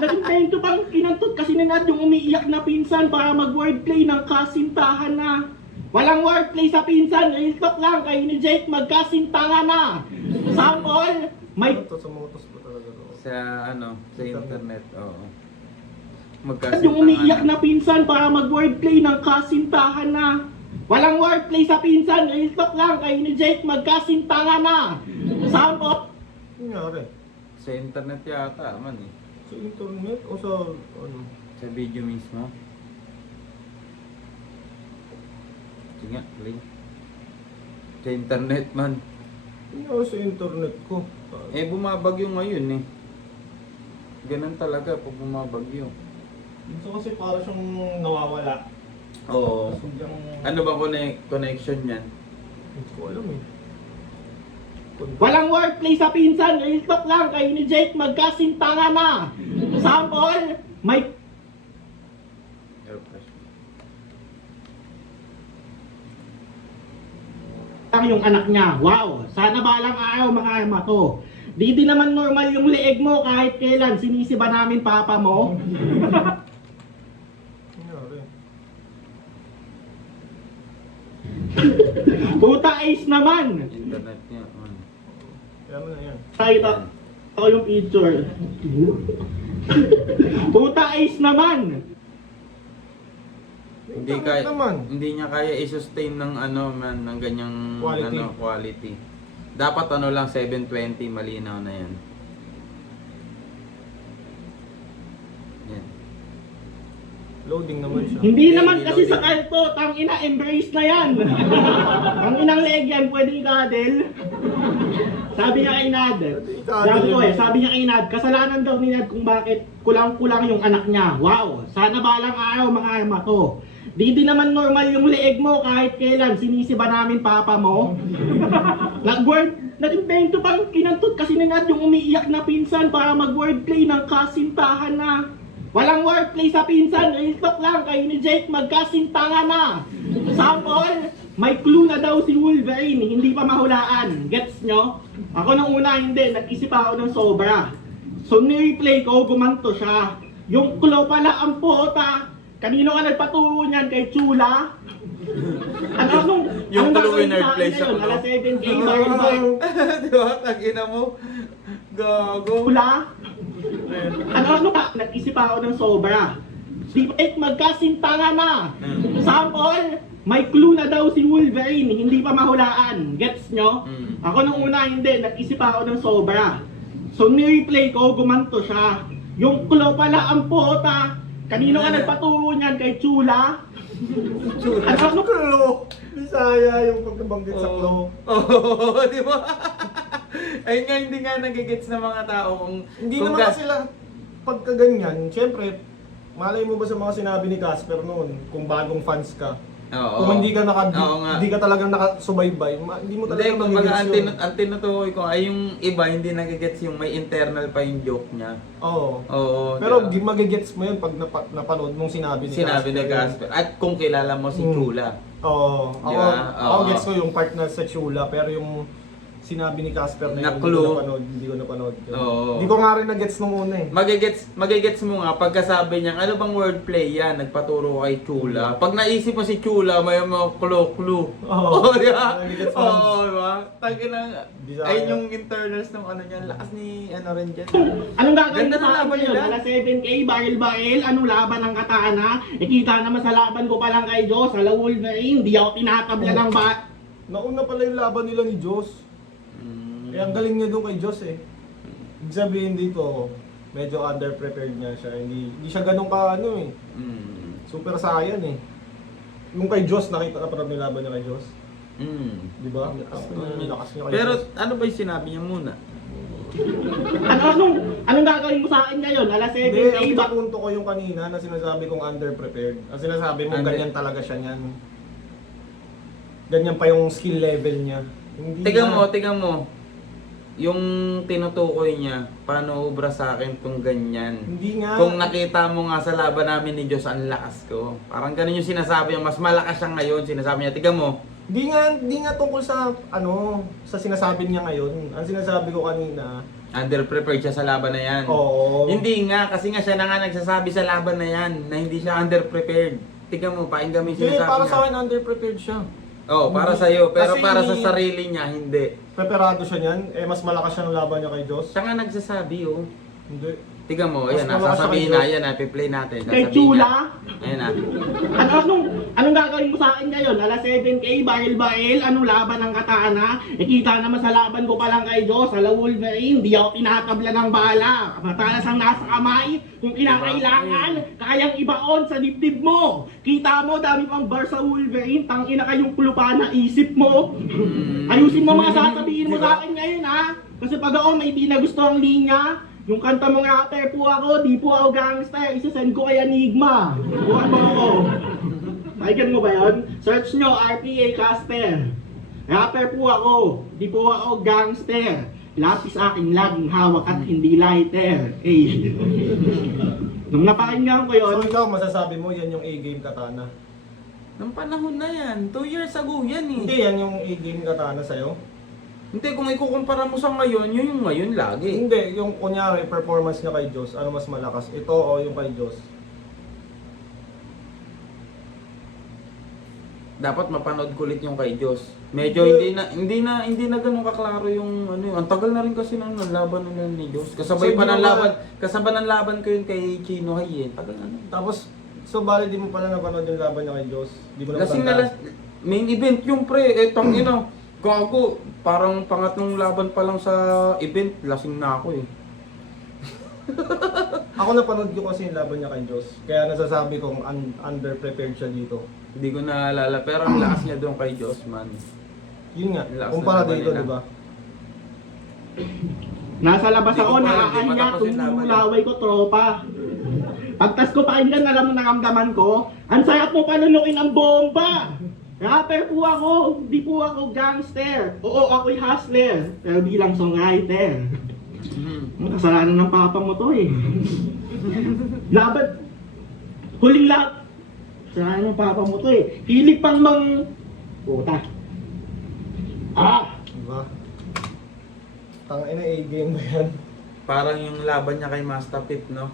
Nag-invento pang kinantot kasi ni Nad yung umiiyak na pinsan para mag-wordplay ng kasintahan na. Walang wordplay sa pinsan, real talk lang kayo ni Jake magkasintahan na. Sample, may Ito sa motos ko talaga. Sa internet, oo. yung umiiyak na pinsan para mag-wordplay ng kasintahan na. Walang wordplay sa pinsan, real talk lang kayo ni Jake magkasintahan na. Sample, Nangyari? Sa internet yata, man eh. Sa internet o sa ano? Sa video mismo. Sige nga, link. Sa internet man. Nangyari sa internet ko. Eh, bumabagyo ngayon eh. Ganun talaga pag bumabagyo. Ito kasi para siyang nawawala. Oo. Sobrang... Ano ba connection niyan? Hindi ko alam eh. walang wordplay sa pinsan, real talk lang kayo ni Jake magkasintahan na. Sample, may yung anak niya. Wow, sana balang araw mga ema to. Di din naman normal yung leeg mo kahit kailan sinisiba namin papa mo. Nangyari? Puta ace naman. Internet niya. Man. Kaya mo na yan. Nakita ako yung picture. Puta ace naman. Hindi Internet kaya naman. hindi niya kaya i-sustain ng ng ganyang Quality. quality. Dapat lang 720 malinaw na 'yan. Yan. Loading naman siya. Hindi naman Hindi kasi loading. sa kalto, tangina embrace na yan. Ang inang leg yan, pwede ikadel. Sabi niya kay Nad, sabi niya kay Nad, kasalanan daw ni Nad kung bakit kulang-kulang yung anak niya. Wow, sana balang araw mga ema to. Di din naman normal yung leeg mo kahit kailan sinisiba namin papa mo. Nag-invento pang kinantot kasi ni Nad yung umiiyak na pinsan para mag-wordplay ng kasintahan na. Walang wordplay sa pinsan, real talk lang kayo ni Jake magkasintahan na. Sample, may clue na daw si Wolverine, hindi pa mahulaan. Gets nyo? Ako nung una hindi, nag-isip ako ng sobra. So ni-replay ko, gumanto siya. Yung clue pala ang puta. Kanino ka nagpaturo niyan? Kay Chula? Yung anong clue gagawin winner sa akin play sa ngayon? clue. Alas 7K, baril ba? Di ba? Tagina mo. Gago. Chula? Ano ka? Nag-isip ako ng sobra. Si Jake magkasintahan na. Sample, may clue na daw si Wolverine, hindi pa mahulaan. Gets nyo? Ako nung una hindi, nag-isip ako ng sobra. So ni-replay ko, gumanto siya. Yung clue pala ang puta. Kanino ka nagpaturo niyan? Kay Chula? Ano? Klo! Bisaya yung pagkabanggit sa klo. Oo, di ba? Ayun nga, hindi nga nagigets ng mga tao kung... Hindi kung naman sila pagka ganyan, syempre, malay mo ba sa mga sinabi ni Casper noon, kung bagong fans ka, Oo. kung hindi ka Oo nga. hindi ka talagang nakasubaybay, hindi mo Hindi, talaga kung mga magigets yun. ang tinutukoy ko ay yung iba hindi nagigets yung may internal pa yung joke niya. Oo. Oo. Pero di ba? magigets mo yun pag napanood mong sinabi ni Sinabi ni Casper. At kung kilala mo si Chula. Oo. Di Ako, ba? ako Oo. gets ko yung part na sa Chula, pero yung sinabi ni Casper na Na yun, clue. hindi ko napanood. Oo. Hindi ko nga rin na-gets nung una eh. Magigets mo nga pagkasabi niya, ano bang wordplay yan? Nagpaturo kay Chula. Pag naisip mo si Chula, may mga clue. Oo. Di ba? Magigets mo. Oo, di ba? Tagina, Bisaya. ayun yung internals ng ano niyan. Lakas ni ano rin dyan. Anong gagawin Ganda mo ng sa akin laban ngayon? nila. Alas 7K, baril-baril, anong laban ng katana? Ikita naman sa laban ko pa lang kay Diyos, sa Wolverine, di ako tinatabla ng Nauna pala yung laban nila ni Diyos. Eh, ang galing niya doon kay Diyos eh. Ibig sabihin dito, medyo underprepared niya siya. Hindi siya ganun ka ano eh. Super Saiyan eh. Yung kay Diyos, nakita ka pa rin nilaban niya kay Diyos. Di ba? Ang lakas niya kay Pero Diyos. ano ba yung sinabi niya muna? Anong gagawin mo sa akin ngayon? Alas 7K, Hindi, ang pinapunto ko yung kanina na sinasabi kong underprepared. Ang sinasabi mo, ganyan talaga siya niyan. Ganyan pa yung skill level niya. Hindi Tigang na. mo. yung tinutukoy niya, paano obra sa akin tong ganyan. Hindi nga. Kung nakita mo nga sa laban namin ni Diyos, ang lakas ko. Parang ganun yung sinasabi niya, mas malakas siya ngayon. Sinasabi niya, tiga mo, Hindi nga tungkol sa sa sinasabi niya ngayon. Ang sinasabi ko kanina, underprepared siya sa laban na yan. oo. Hindi nga, kasi nga siya na nga nagsasabi sa laban na yan, na hindi siya underprepared. Tiga mo, pakinggan mo yung Hindi, sinasabi para niya. sa akin underprepared siya. Oo, para sa'yo, pero Kasi para sa hindi- sarili niya, hindi. Preparado siya niyan, mas malakas siya ng laban niya kay Diyos. Siya nga nagsasabi, oh. Hindi. Tiga mo, Mas ayan na, malakas sasabihin siya na, kay ayan na, piplay natin. Kay Sasabihin Chula? niya. Ayan na. Anong gagawin mo sa akin ngayon? Alas 7K, baril-baril, anong laban ng katana? Kita naman sa laban ko pa lang kay Diyos, ala Wolverine, di ako tinatabla ng bala. Matalas ang nasa kamay, kung kinakailangan, kayang ibaon sa dibdib mo. Kita mo, dami pang bar sa Wolverine, tangina kayong lupa na isip mo. Ayusin mo mga sasabihin mo sa akin ngayon ha. Kasi pag ako may di na gusto ang linya, yung kanta mong rapper po ako, di po ako gangster, isasend ko kay Enigma. Buwan mo ako. Pakinggan mo ba yun? Search nyo, RPA Casper. Rapper po ako, di po ako gangster. Lapis aking laging hawak at hindi lighter. Eh. Nung napakinggan ko yun, So ikaw, masasabi mo yan yung A-game katana. Nung panahon na yan, 2 years ago yan eh. Hindi yan yung A-game katana sa'yo. Hindi, kung ikukumpara mo sa ngayon, yun yung ngayon lagi. Hindi, yung kunyari performance niya kay Diyos, ano mas malakas? Ito o yung kay Diyos? Dapat mapanood ko ulit yung kay Diyos. Medyo hindi na ganun kaklaro yung ano yun. Ang tagal na rin kasi ng laban nila ni Diyos. Kasabay So, pa hindi ng mo laban, kasabay ng laban ko yun kay Chino Hay eh. Tagal na. Tapos, so bali di mo pala napanood yung laban niya kay Diyos? Di mo Lasing napanood? na main event yung pre, etong ina. Gago, parang pangatlong laban pa lang sa event, lasing na ako eh. Ako napanood ko kasi yung laban niya kay Diyos. Kaya nasasabi kong underprepared siya dito. Hindi ko naalala, pero ang lakas niya doon kay Diyos man. Yun nga, Lakas kumpara na laban dito, nila. di ba? nasa labas Hindi ko ako, pa alam, di nakaanya, matapos yung laban. tumulaway ko tropa. Pagtas ko pakinggan, alam mo naramdaman ko, ang sarap mo panunukin ang bomba! Rapper po ako, di po ako gangster. Oo, ako'y hustler, pero bilang songwriter. Kasalanan ng papa mo to eh. Laban, huling lahat. Kasalanan ng papa mo to eh. Hilig pang puta. Di ba? Tangina A-game ba yan? Parang yung laban niya kay Master Pit, no?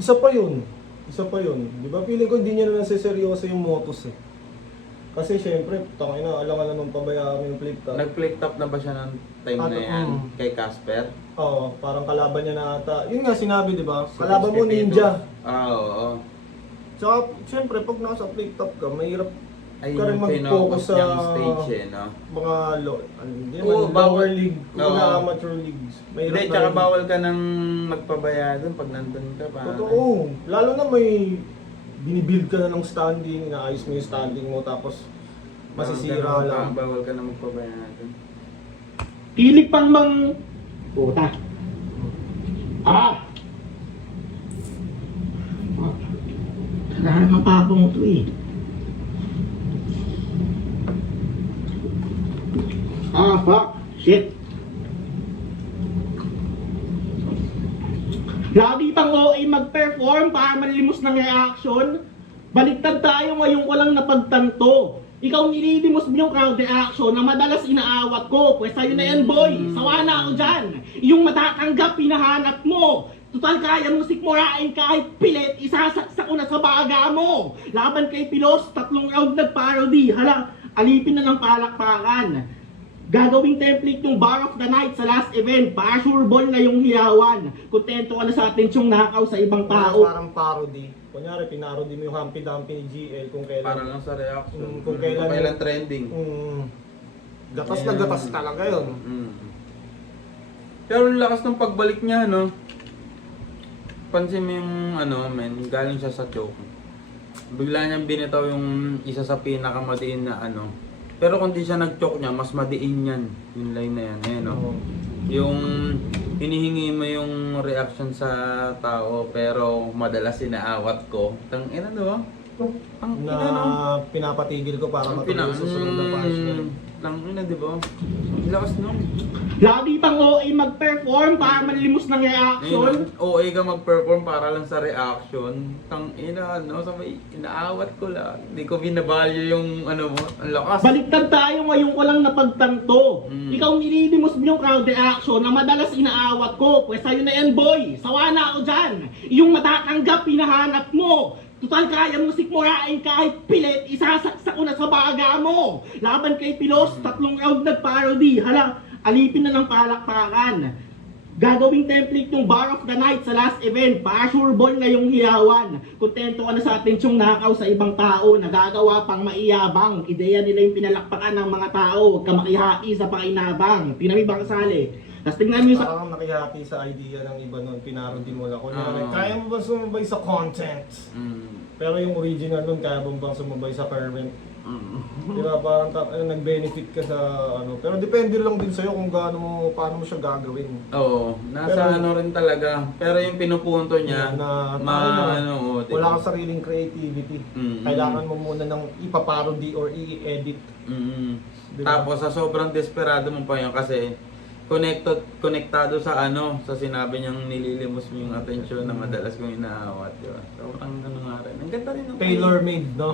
Isa pa yun. Di ba? Feeling ko hindi niya na nasiseryoso yung motos eh. Kasi syempre, tangina, alangan na nung pabayaan yung flip top. Nag-flip top na ba siya ng time na yan kay Casper? Oo, parang kalaban niya na ata. Yun nga sinabi, di ba? Kalaban mo ninja. Oo. Tsaka, syempre, pag nasa flip top ka, mahirap Ayun ka rin yung mag-focus pinocus sa niyang stage eh, no? mga Oo, lower league, Oo. mga amateur leagues. Mahirap Hindi, na tsaka rin. bawal ka nang magpabaya doon pag nandun ka pa. Totoo. Lalo na may binibuild ka na ng standing, inaayos mo yung standing mo, tapos masisira lang. Bawal ka na magpabaya doon. Hilig pang puta. Kasalanan ng papa mo to eh. Fuck. Shit. Lagi pang OA mag-perform para malilimos ng reaction. Baliktad tayo ngayon ko lang napagtanto. Ikaw nililimos mo yung crowd reaction na madalas inaawat ko. Pwes sa'yo na yan boy. Sawa na ako dyan. Yung matatanggap pinahanap mo. Total kaya mong sikmurain kahit pilit, isasaksak ko na sa baga mo. Laban kay Pilos, 3 round nag-parody. Hala, alipin na ng palakpakan. Gagawing template yung Bar of the Night sa last event. Para sure ball na yung hiyawan. Kontento ka na sa atensyong nakaw sa ibang tao. Parang parody. Kunyari, pinarody mo yung Humpty Dumpty ni GL kung kailan. Para lang sa reaction. Kung kailan- trending. Gatas na gatas talaga yun. Pero ang lakas ng pagbalik niya, no? Pansin mo yung men, galing siya sa choke. Bigla niyang binitaw yung isa sa pinakamadiin na Pero kung di siya nag-choke niya, mas madiin yan. Yung line na yan, no? Oo. Yung hinihingi mo yung reaction sa tao, pero madalas inaawat ko. Tang ina, no? Ang na ina, no? pinapatigil ko para Ang matuloy sa susunod na punchline. Lang ina, di ba? Ang lakas nun. Lagi pang OA mag-perform para manlimos ng reaction. Ayun, OA ka mag-perform para lang sa reaction. Tang ina, no? So may inaawat ko lang. Hindi ko binavalue yung ano mo. Ang lakas. Baliktad tayo, ngayon ko lang napagtanto. Ikaw nililimos mo yung crowd reaction na madalas inaawat ko. Pwes sa'yo na yan, boy. Sawa na ako dyan. Yung matatanggap, pinahanap mo. Total, kaya musik mo rain kahit pilit, isasaksak ko na sa baga mo. Laban kay Pilos, 3 round nag-parody. Hala, alipin na ng palakpakan. Gagawing template ng Bar of the Night sa last event. Para sure ball ngayong hiyawan. Kontento ka na sa atensyong nakaw sa ibang tao. Nagagawa pang maiyabang. Ideya nila yung pinalakpakan ng mga tao. Huwag ka makihai sa pakinabang. Pinamibang kasali. Tapos tingnan mo yung sa... Parang nakihati sa idea ng iba nun, pinarody mo lang. Kunyari, Ah. kaya mo ba sumabay sa content? Pero yung original nun, kaya mo bang sumabay sa current? Di ba, parang nag-benefit ka sa ano. Pero depende lang din sa'yo kung paano mo siya gagawin. Oo, nasa Pero- ano rin talaga. Pero yung pinupunto niya, Na- ano, diba? Wala kang sariling creativity. Kailangan mo muna ng ipaparody or i-edit. Diba? Tapos sa sobrang desperado mo pa yun kasi konektado sa ano, sa sinabi niyang nililimos mo yung atensyon na madalas kong inaawat, di ba? Sobrang ano nga rin. Ang ganda rin ng Tailor-made, no?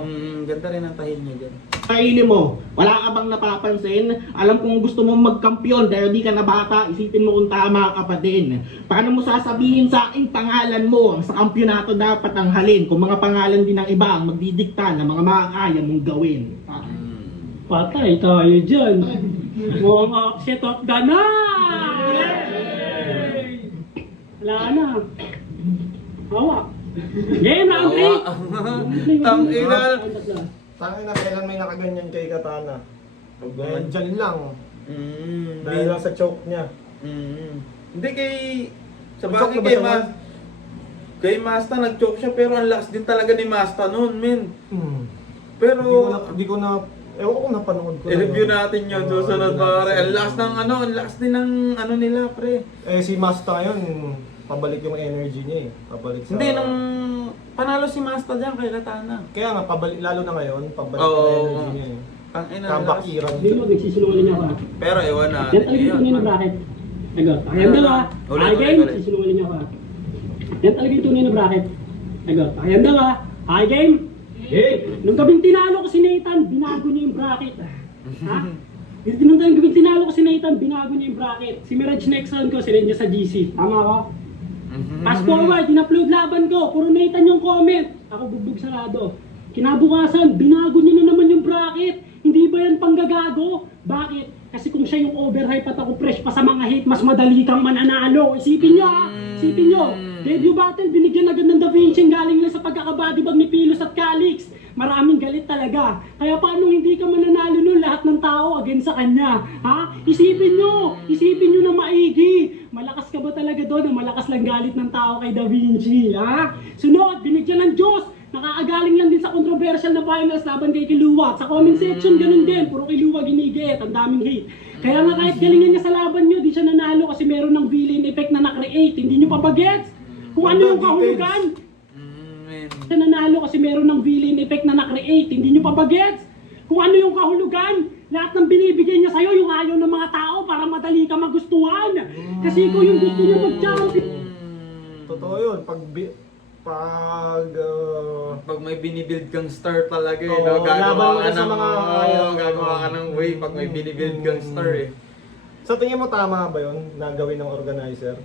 ganda rin ang tahil niya dyan. sarili mo. Wala ka bang napapansin? Alam kong gusto mong magkampiyon dahil di ka na bata, isipin mo kung tama ka pa din. Paano mo sasabihin sa aking pangalan mo ang sa kampyonato dapat ang halin kung mga pangalan din ng iba ang magdidikta ng mga makakaya mong gawin? Patay tayo dyan. Mga set of the night! Wala na. Hawak. Game round 3! Tangina. Tangin na kailan may nakaganyan kay Katana. Dahil dyan lang. Dahil lang sa choke niya. Hindi kay... Sa Nag-choke bagay na ba kay siya, Kay Masta nag-choke siya pero ang lakas din talaga ni Masta noon, men. Pero... Hindi ko na, ewan ko kung napanood ko. I-review natin yun, susunod pare. Ang lakas ng ano, ang lakas din ng ano nila, pre. Eh si Masta ngayon, pabalik yung energy niya eh. Pabalik sa... Hindi, nung panalo si Masta dyan kay Katana. Kaya nga, pabalik, lalo na ngayon, pabalik Oo. yung energy niya eh. Tangina, ang Comeback lakas. era. Hindi mo, nagsisinungaling ako. Pero ewan Yan natin. talaga yung tunay na bracket. Agot. Ayan daw ah. Ulit, Hi ulit, game, ulit. sisinungaling ako. Yan talaga yung tunay na bracket. Agot. Ayan daw ah. Hi game. Nung gabing tinalo ko si Nathan, binago niya yung bracket. Ha? Nung gabing tinalo ko si Nathan, binago niya yung bracket. Si Mirage Nexon ko, sinend niya sa GC. Tama ka? Fast forward, in-upload laban ko. Puro Nathan yung comment. Ako bugbog sarado. Kinabukasan, binago niya na naman yung bracket. Hindi ba yan panggagago? Bakit? Kasi kung siya yung overhype at ako fresh pa sa mga hate, mas madali kang mananalo. Isipin niyo ha? Isipin niyo. Debut battle, binigyan agad ng Da Vinci galing lang sa pagkakabadibag ni Pilos at Calix. Maraming galit talaga. Kaya paano hindi ka mananalo nun lahat ng tao against sa kanya? Ha? Isipin nyo na maigi. Malakas ka ba talaga doon na malakas lang galit ng tao kay Da Vinci? Ha? Sunod, binigyan ng Diyos. Nakakagaling lang din sa controversial na finals laban kay Kiluwa. Sa comment section, ganun din. Puro Kiluwa ginigit. Ang daming hate. Kaya nga kahit galingan niya sa laban nyo, di siya nanalo kasi meron ng villain effect na na-create. Hindi nyo pa ba gets? Kung ano yung kahulugan? Siya nanalo kasi meron ng villain effect na na-create. Hindi nyo pa ba gets? Kung ano yung kahulugan? Lahat ng binibigay niya sa'yo, yung ayaw ng mga tao para madali ka magustuhan. Kasi ikaw yung gusto niya mag-champion. Totoo yun. Pag may binibuild kang star talaga eh, Oo, no? laban mo Gagawa ka sa ng mga ayaw. gagawa ka ng way pag may binibuild kang star eh. Sa tingin mo tama ba yun na gawin ng organizer?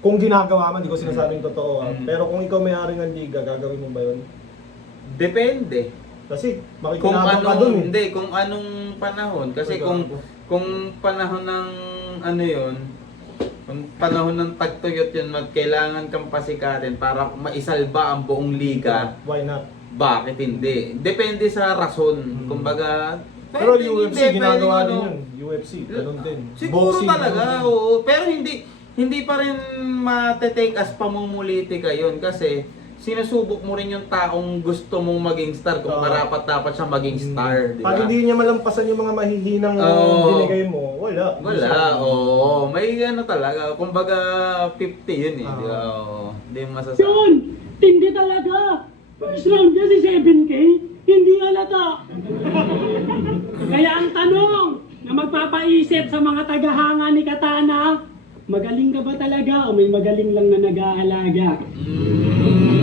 Kung ginagawa man, di ko sinasabing totoo pero kung ikaw may-ari ng liga, gagawin mo ba yun? Depende. Kasi Kung makikinabang ka anong, dun eh. hindi, kung anong panahon. Kasi kung panahon ng ano yun, kung panahon ng tagtuyot yun, kailangan kang pasikatin para maisalba ang buong liga. Why not? Bakit hindi? Depende sa rason. Kumbaga, Pero pwedeng UFC, hindi, ginagawa pwedeng din ano. yun. UFC, ganun din. Siguro Boxing, talaga, ganun din. oo. Pero hindi pa rin mate-take as pamumulitika yun kasi sinusubok mo rin yung taong gusto mong maging star kung Oo. dapat siya maging star, di ba? Pag hindi niya malampasan yung mga mahihinang Oo. binigay mo, wala. Wala, oo. May ano talaga, kumbaga 50 yun eh, Oo. di ba? Oo. Hindi mo masasabi. Yun! Tindi talaga! First round kasi 7K, hindi halata. Kaya ang tanong na magpapaisip sa mga tagahanga ni Katana, magaling ka ba talaga o may magaling lang na nag-aalaga?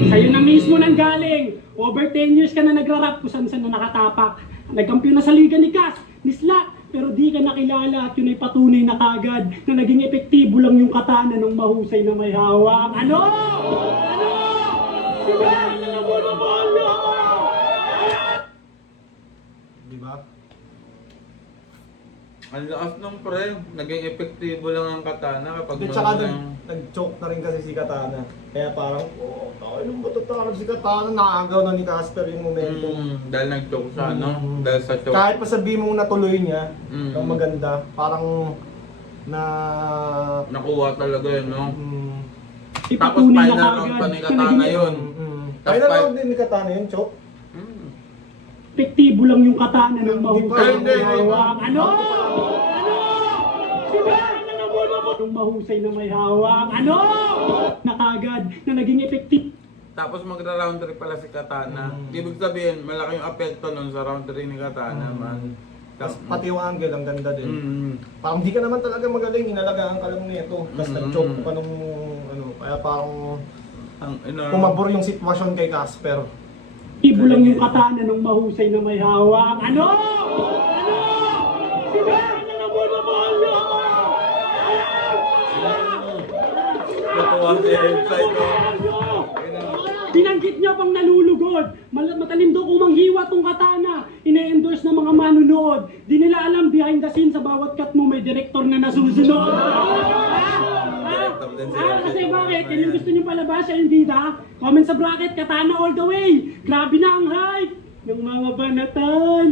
Sa'yo na mismo nang galing. Over 10 years ka na nagra-rap kung saan na nakatapak. Nagkampiyon na sa liga ni Cass, ni Slack, pero di ka nakilala at yun ay patunay na kagad na naging epektibo lang yung katana ng mahusay na may hawak. Ano? Ano? Sige! Alam mo na ba? Di ba? Ang lakas nung pre, naging epektibo lang ang katana kapag At saka marunong- nag-choke na rin kasi si Katana. Kaya parang, anong matatakot si Katana? Nakagaw na ni Casper yung momentum. Dahil nag-choke siya, no? Mm. Dahil sa choke. Kahit pa sabihin mong natuloy niya, Mm. ang maganda, parang na... Nakuha talaga yun, no? Tapos Ipatunay na final round kagad pa ni na Katana naging yun. Kaya Tapos na din ni Katana yun, choke. Mm. epektibo lang yung katana ng mahusay Ay, na hindi, may hindi. hawak. Ano? Ano? Sige! Alam mo na ba? Yung mahusay na may hawak. Ano? Na kagad na naging epektibo. Tapos magra-round 3 pala si Katana. Ibig sabihin, malaki yung apekto nun sa round 3 ni Katana, man. Tapos pati yung angle, ang ganda din. Mm. Parang di ka naman talaga magaling, inalagaan ka lang nito. Tapos Mm. nag-choke pa nung ano, kaya parang Ang enormous. pumabor yung sitwasyon kay Casper. Epektibo lang yung katana ng mahusay na may hawak. Ano? Ano? Sige! Alam mo na ba? Natuwa si Inside, no? Binanggit niya pang nalulugod. Matalim daw kung manghiwa tong katana. Ine-endorse ng mga manunood. Di nila alam behind the scenes sa bawat cut mo may director na nasusunod. Director din sila. Kasi bakit? Yan yung gusto niyo palabas sa Indida? Comment sa bracket, Katana all the way. Grabe na ang hype ng mga banatan.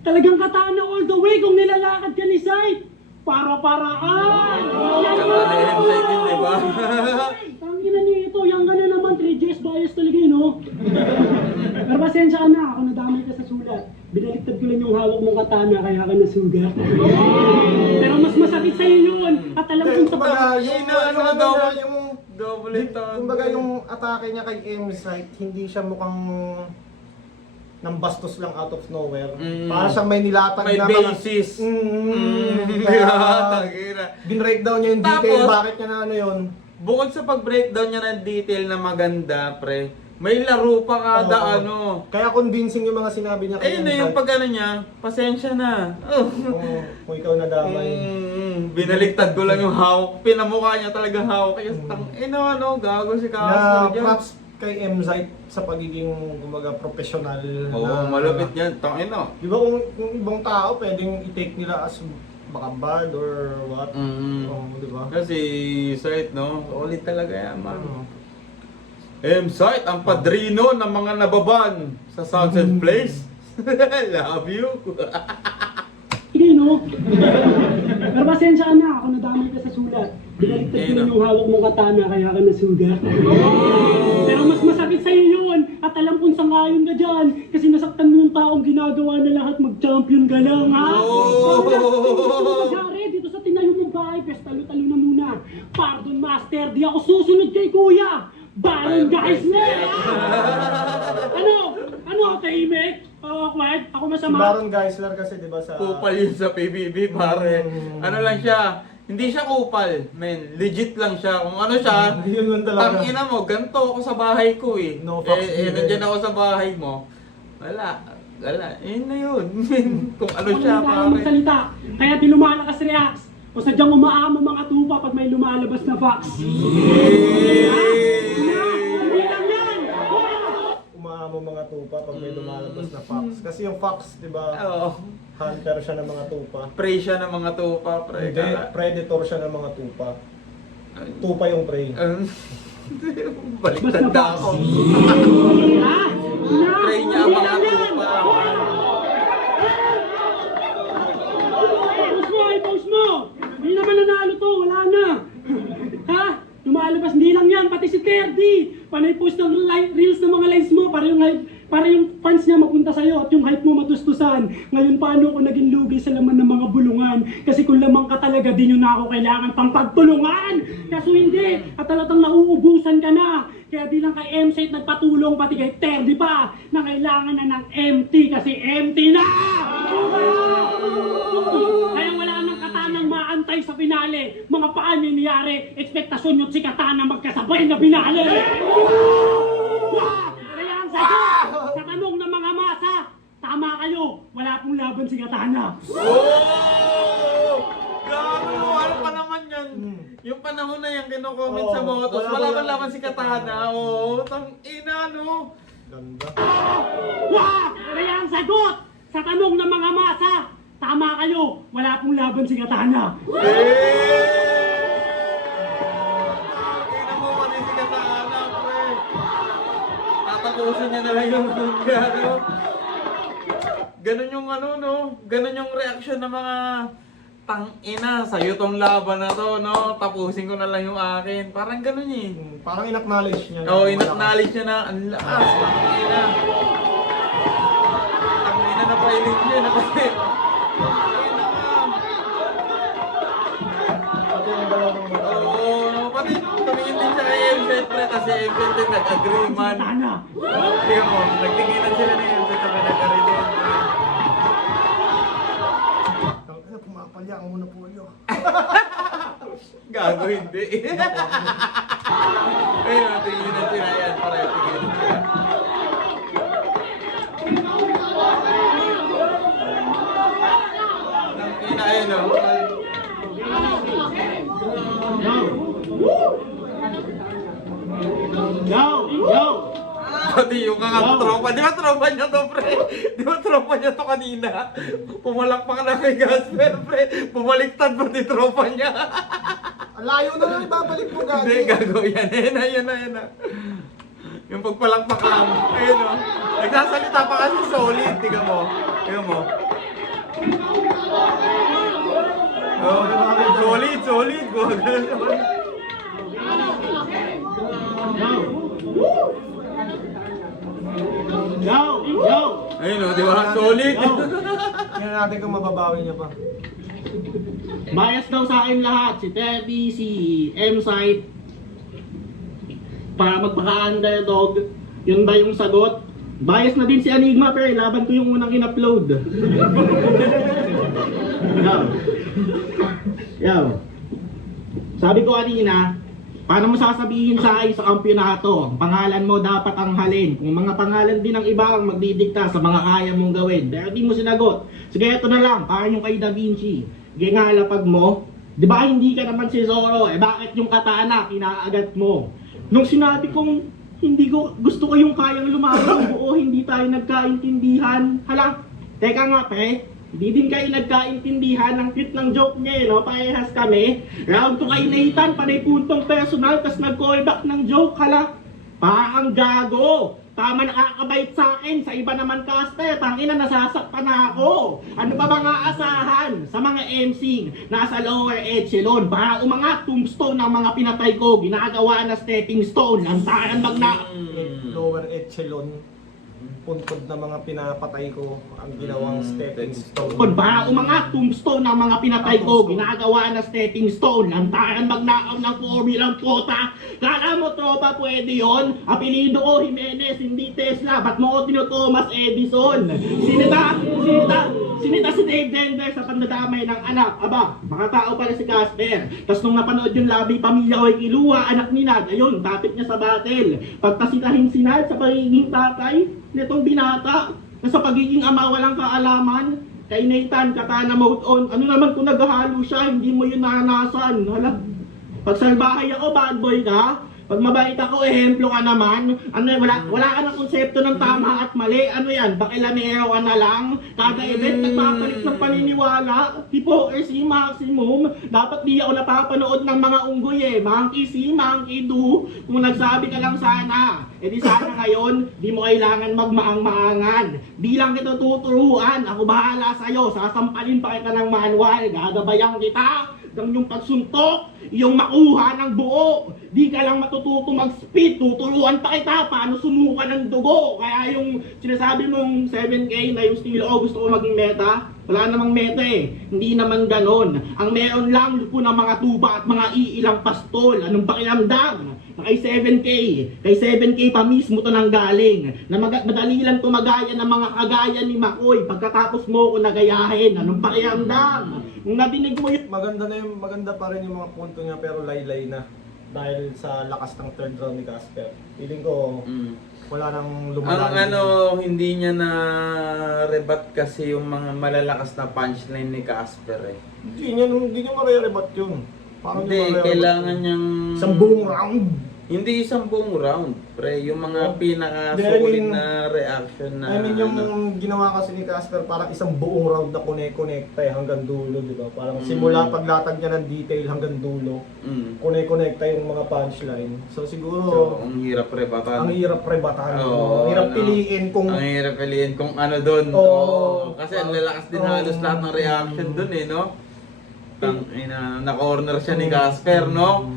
Talagang Katana all the way kung nilalakad ka ni Sight. Para-paraan. Katana Inside yun, di ba? Tangina niyo ito, yung gana naman, 3Gs bias talaga yun, no? Pero pasensya ka na, ako nadamay ka sa sulat. Binaliktad ko lang yung hawak mong katana, kaya ka nasugat. Pero mas masakit sa'yo yun, at alam kong Kumbaga, tapat. yung ano, ano double- niya, yung Double ito. kumbaga yung atake niya kay M-Sight, hindi siya mukhang nang bastos lang out of nowhere. Mm. Para siyang may nilatag May na basis. Kaya, Tangina. binreakdown niya yung detail, Tapos, bakit niya na ano yun. Bukod sa pag-breakdown niya ng detail na maganda, pre, may laro pa kada Oo. ano. Kaya convincing yung mga sinabi niya kay Ayun na yung M-Sight. pag ano niya, pasensya na. Kung ikaw nadamay. Binaliktad ko lang yung hawak. Pinamukha niya talaga hawak. Kaya ano, gago si Na Casper dyan. props kay M-Sight sa pagiging kumbaga professional. Oo, malupit yan. Tangina. Di ba kung ibang tao pwedeng i-take nila as baka bad or what? Oo, di ba? Kasi Sight, no? Solid talaga yan, man. Oo. M-Sight, ang padrino ng mga nababan sa Sunset Place. Love you. Sige, no? Pero pasensya ka na, ako nadamay ka sa sulat. Binaliktad ko lang yung hawak mong katana, kaya ka nasugat. Pero mas masakit sa'yo yun, at alam kong sangayon ka dyan, kasi nasaktan mo yung taong ginagawa na lahat mag-champion ka lang, ha? Oh! Magyari, dito sa tinayo mong bahay, pes talo-talo na muna. Pardon, master, di ako susunod kay kuya. Baron guys na! Ano, tahimik? Awkward? Ako Si masama? Baron Geisler kasi di ba sa... Kupal yun sa PBB, pare. Ano lang siya, hindi siya kupal, men. Legit lang siya. Kung ano siya, Yun lang talaga. tangina mo, ganito ako sa bahay ko eh. No fucks given. Nandiyan ako sa bahay mo. Wala. Yun na yun. Kung ano siya, Ako pare. magsalita, kaya di lumalakas reacts. O sadyang umaamo mga tupa pag may lumalabas na facts. Hindi lang yan! Umaamo mga tupa pag may lumalabas na fox. Kasi yung fox, di ba, Oo. hunter siya ng mga tupa. Prey siya ng mga tupa, pre. Hindi, predator siya ng mga tupa. Tupa yung prey. Baliktad na ako. Ha? Prey niya ang mga tupa. Post mo, i-post mo! Hindi naman nanalo to, wala na! Ha? Lumalabas, hindi lang yan, pati si Terdy! Panay post ng reels ng mga lines mo para yung fans niya mapunta sa'yo at yung hype mo matustusan. Ngayon paano ko ako naging lugi sa laman ng mga bulungan. Kasi kung lamang ka talaga, di nyo na ako kailangan pang pagtulungan. Kaso hindi, at talagang nauubusan ka na. Kaya di lang kay M-Site nagpatulong, pati kay Terdy pa, na kailangan na ng MT kasi empty na! Kaya wala nang katanang maantay sa finale. Mga paano nangyari, ekspektasyon nyo si Katana magkasabay na finale! Kaya ang sagot, sa tanong ng mga masa, tama kayo, wala pong laban si Katana. Oh! Gago! Ano pa naman yan? Yung panahon na yan, kino-comment sa mga tos, wala bang laban si Katana? Oo, tang-ina, no? Ganda. Kaya ang sagot, sa tanong ng mga masa, tama kayo, wala pong laban si Katana. Ina mo pati si Katana, pre. Tatapusin niya na lang yung lugar, no? Ganun yung ano, no? Ganun yung reaksyon ng mga tang-ina, sa'yo tong laban na to, no? Tapusin ko na lang yung akin. Parang ganun eh. Parang in-acknowledge niya. Oo, in-acknowledge niya na ang lakas, tang-ina. Tang-ina na pilot niya na kasi. Tang-ina ka. Pati yung dalawang mata. Oo, pati tumingin din siya kay M-Set, pre, kasi M-Set din nag-agree man. Katana. Tingnan mo, nagtinginan sila na M-Set sa nag-agree din. Kaya pumapalya ang muna po yun. Gago, hindi. Ayun, tinginan sila yan, para tinginan sila. Tangina, ayun, no? Yo! Pati yung tropa. Di ba tropa niya to, pre? Di ba tropa niya to kanina? Pumalakpak na kay Gasper, pre. Pumaliktad pati tropa niya. Ang layo na lang babalik mo, Gagi. Hindi, gago. Yan na. Yung pagpalakpak lang. Ayun, o. Nagsasalita pa kasi solid. Tingnan mo. Oh, solid. Yo! Ayun, o. Di ba? Solid. Tingnan natin kung mababawi niya pa. Bias daw sa akin lahat, si Terdy, si M-Site. Para magpaka-underdog. Yun ba yung sagot? Bias na din si Enigma, pero laban ko yung unang in-upload. Yo. Sabi ko kanina, paano mo sasabihin sa akin sa kampyonato? Ang pangalan mo dapat ang halin. Kung mga pangalan din ng iba ang magdidikta sa mga kaya mong gawin. Pero di mo sinagot. Sige, ito na lang. Parang yung kay Da Vinci. Sige nga, lapag mo. Di ba hindi ka naman si Zoro? Bakit yung Katana kinaagat mo? Nung sinabi kong gusto ko yung kayang lumaban buo, hindi tayo nagkaintindihan. Hala, teka nga pre, hindi din kayo nagkaintindihan. Ang cute ng joke niya, no? Parehas kami. Round 2 kay Nathan, panay puntong personal, tas nag-callback ng joke. Hala, parang gago. Tama nakakabait sa akin, sa iba naman caster, tangina nasasaktan na ako. Ano ba mga aasahan sa mga MC nasa lower echelon? Para umangat tombstone ng mga pinatay ko, ginagawa na stepping stone. Ang saan Lower echelon. Puntod na mga pinapatay ko ang ginawang stepping stone. Para umangat tombstone ng mga pinatay ko, ginagawa na stepping stone. Ang saan magnakaw ng formulang pota. Kala mo tropa pwede yon? Apelido ko Jimenez, hindi Tesla. Ba't mo ko Thomas Edison? Sinita si Dave Dender sa pandadamay ng anak. Aba, mga tao pala si Casper. Tapos nung napanood yung labi pamilya ko ay kiluha, anak ni Nad. Ayun, tapit niya sa battle. Pagtasitahin si Nad sa pagiging tatay nitong binata, na sa pagiging ama walang kaalaman. Kay Nathan, Katana mode on. Ano naman kung naghahalo siya, hindi mo yun naranasan. Hala, pag salbahay ako, bad boy ka. Pag mabait ako, ehemplo ka naman. Ano, wala ka ng konsepto ng tama at mali. Ano yan, bakilamero ka na lang. Kada event, nagpapalit ng paniniwala. Hypocrisy maximum. Dapat di ako napapanood ng mga unggoy eh. Monkey see, monkey do. Kung nagsabi ka lang sana, edi sana ngayon, di mo kailangan magmaang-maangan. Di lang kita tuturuan. Ako bahala sa'yo. Sasampalin pa kita ng manual. Gagabayan kita ng yung pagsuntok, yung makuha ng buo. Di ka lang matututo mag-speed, tuturuan pa kita paano sumuka ng dugo. Kaya yung sinasabi mong 7K na yung estilo ko gusto ko maging meta, Wala namang meta eh. Hindi naman ganon. Ang meron lang po ng mga tuba at mga iilang pastol. Anong pakiramdam? Na kay 7K. Kay 7K pa mismo to nang galing. Na madali lang tumagaya ng mga kagaya ni Makoy. Pagkatapos mo ko nagayahin. Anong pakiramdam? Kung nadinig mo yun, Maganda pa rin yung mga punto niya pero laylay na. Dahil sa lakas ng third round ni Casper. Feeling ko, wala nang Ang lumalalim. hindi niya na rebat kasi yung mga malalakas na punchline ni Casper eh. Hindi niya mare-rebat yun. Parang Hindi, mare-rebat kailangan yun. niyang... Isang buong round. Hindi isang buong round, pre. Yung mga Hindi, pinaka-solid na reaction na... I mean, yung ano. ginawa kasi ni Casper, parang isang buong round na connect-connecta hanggang dulo, di ba? Parang simula paglatag niya ng detail hanggang dulo, connect-connecta yung mga punchline. So siguro, So, ang hirap rebatan. ang hirap rebatan. Oo, ang hirap ano. piliin kung... Ang hirap piliin kung ano doon. Oo. Kasi ang lalakas din Oo. halos lahat ng reaction doon eh, no? Na-corner siya ni Casper, no?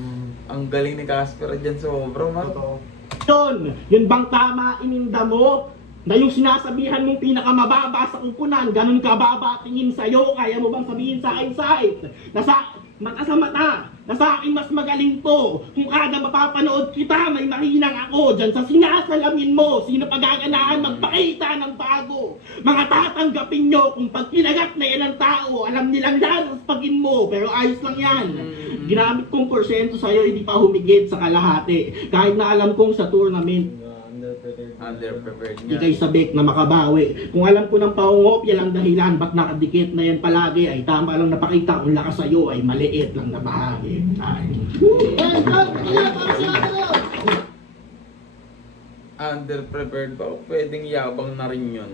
Ang galing ni Casper dyan sobra, man. Totoo. yun bang tama ininda mo? Na yung sinasabihan mong pinakamababa sa kupunan, ganun kababa tingin sa'yo, kaya mo bang sabihin sa akin side? Mata sa mata, na sa akin mas magaling to. Kung kada mapapanood kita, may mahinang ako dyan sa sinasalamin mo. Sino pagaganahan magpakita ng bago? Mga tatanggapin nyo kung pag kinagat na yan ang tao, alam nilang lalaspagin mo, pero ayos lang yan. Ginamit kong porsyento sa'yo, hindi pa humigit sa kalahati. Kahit na alam kong sa tournament, Underprepared hindi niya. kayo sabik na makabawi. Kung alam ko ng pangungopya lang dahilan ba't nakadikit na yan palagi, ay tama lang napakita kung lakas sa'yo ay maliit lang na bahagi. Ay. Yes, bro. Kaya, para sa akin yun. Underprepared ba? Pwedeng yabang na rin yun.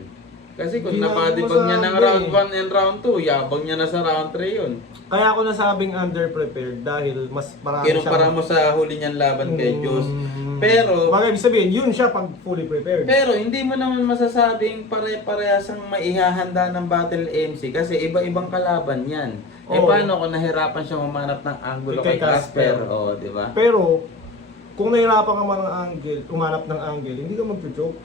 Kasi kung Hindi na napadibag niya ng masabi round eh. 1 and round 2, yabang niya na sa round 3 yun. Kaya ako nasabing underprepared dahil mas marami Kinumpara mo sa huli niyang laban kay Diyos. Pero, Bagay, ibig sabihin, yun siya pag fully prepared. pero hindi mo naman masasabing pare-parehas ang maihahanda ng Battle MC kasi iba-ibang kalaban yan. Eh Oo. paano kung nahirapan siya mamanap ng angulo Kay kay Casper? Casper. Oo, di ba? Pero, kung nahirapan ka man ng angle, umanap ng angle, hindi ka mag-joke.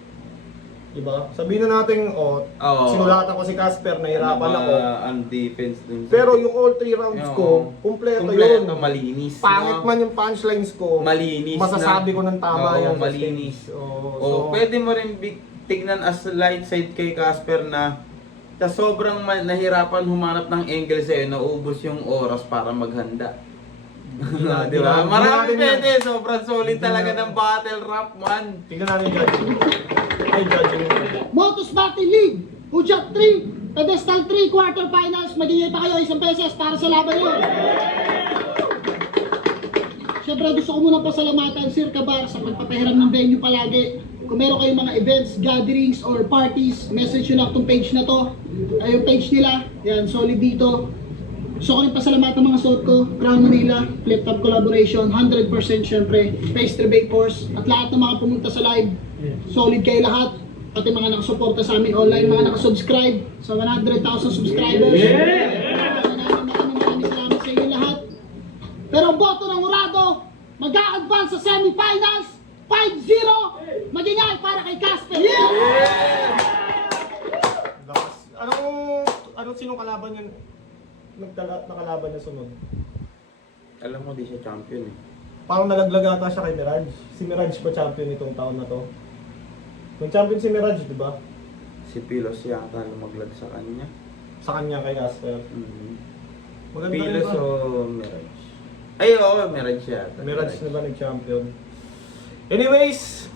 Diba? Sabihin na natin, Oo. sinulatan ko si Casper, nahirapan Ano ba ako. ang defense dun sa- Pero yung all 3 rounds Oo. ko, kumpleto Kumpleto, yun. malinis. Pangit no? man yung punchlines ko, Malinis masasabi na. ko ng tama Oo, yan. sa malinis. stage. Oo, O, pwede mo rin tignan as light side kay Casper na sa sobrang nahirapan humanap ng angle sa'yo, naubos yung oras para maghanda. Di ba? Marami pwede, sobrang solid talaga ng battle rap, man. Tingnan natin yung judging. Ay, judging. Motus Battle League, Ujat 3, Pedestal 3, quarterfinals. Magiging pa kayo isang pesos para sa laban yun. Siyempre gusto ko muna pasalamatan Sir Kabar sa pagpapahiram ng venue palagi. Kung meron kayong mga events, gatherings, or parties, message nyo na itong page na to. Ay, yung page nila, yan, solid dito. Gusto ko rin pasalamatan mga suot ko, Crown Manila, Flip Top Collaboration, 100% syempre, Face Rebate Force, at lahat ng mga pumunta sa live. Solid kayo lahat, pati mga nakasuporta sa amin online, mga nakasubscribe sa 100,000 subscribers. Maraming salamat sa inyo lahat. Pero ang boto ng Urado, mag-a-advance sa semifinals, 5-0, magingay para kay Casper. Anong sinong kalaban yan? Nakalaban niya sunod. Alam mo, di siya champion eh. Parang nalaglag ata siya kay Mirage. Si Mirage ba champion itong taon na to? Yung champion si Mirage, di ba? Si Pilos yata lumaglag sa kanya. Sa kanya kay Casper. Maganda rin Pilos ba? o Mirage? Ay, oo, Mirage yata. Mirage na ba nag-champion? Anyways,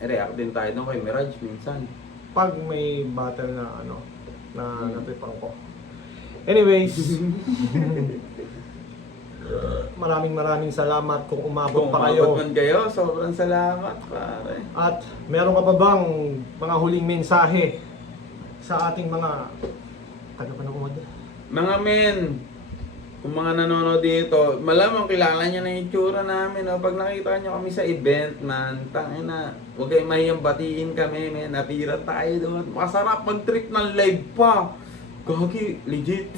React din tayo doon kay Mirage minsan. pag may battle na natripang ko. Anyways, maraming salamat kung umabot Kung pa kayo. man kayo, sobrang salamat pare. At meron ka pa bang mga huling mensahe sa ating mga tagapanood? Mga men, kung mga nanonood dito, malamang kilala niya na yung tsura namin. No? Pag nakita niyo kami sa event, man, tangina, huwag kayong mahiyang batiin kami, men. Natira tayo doon. Masarap mag-trip ng live pa. Gagi, legit.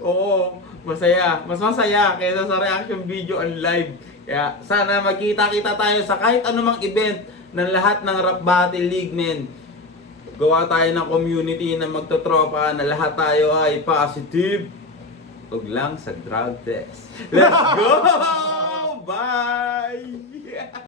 Oo, masaya. Mas masaya kaysa sa reaction video on live. Kaya sana magkita-kita tayo sa kahit anumang event ng lahat ng Rap Battle League, men. gawa tayo ng community na magtotropa na lahat tayo ay positive. Huwag lang sa drug test. Let's go! Bye!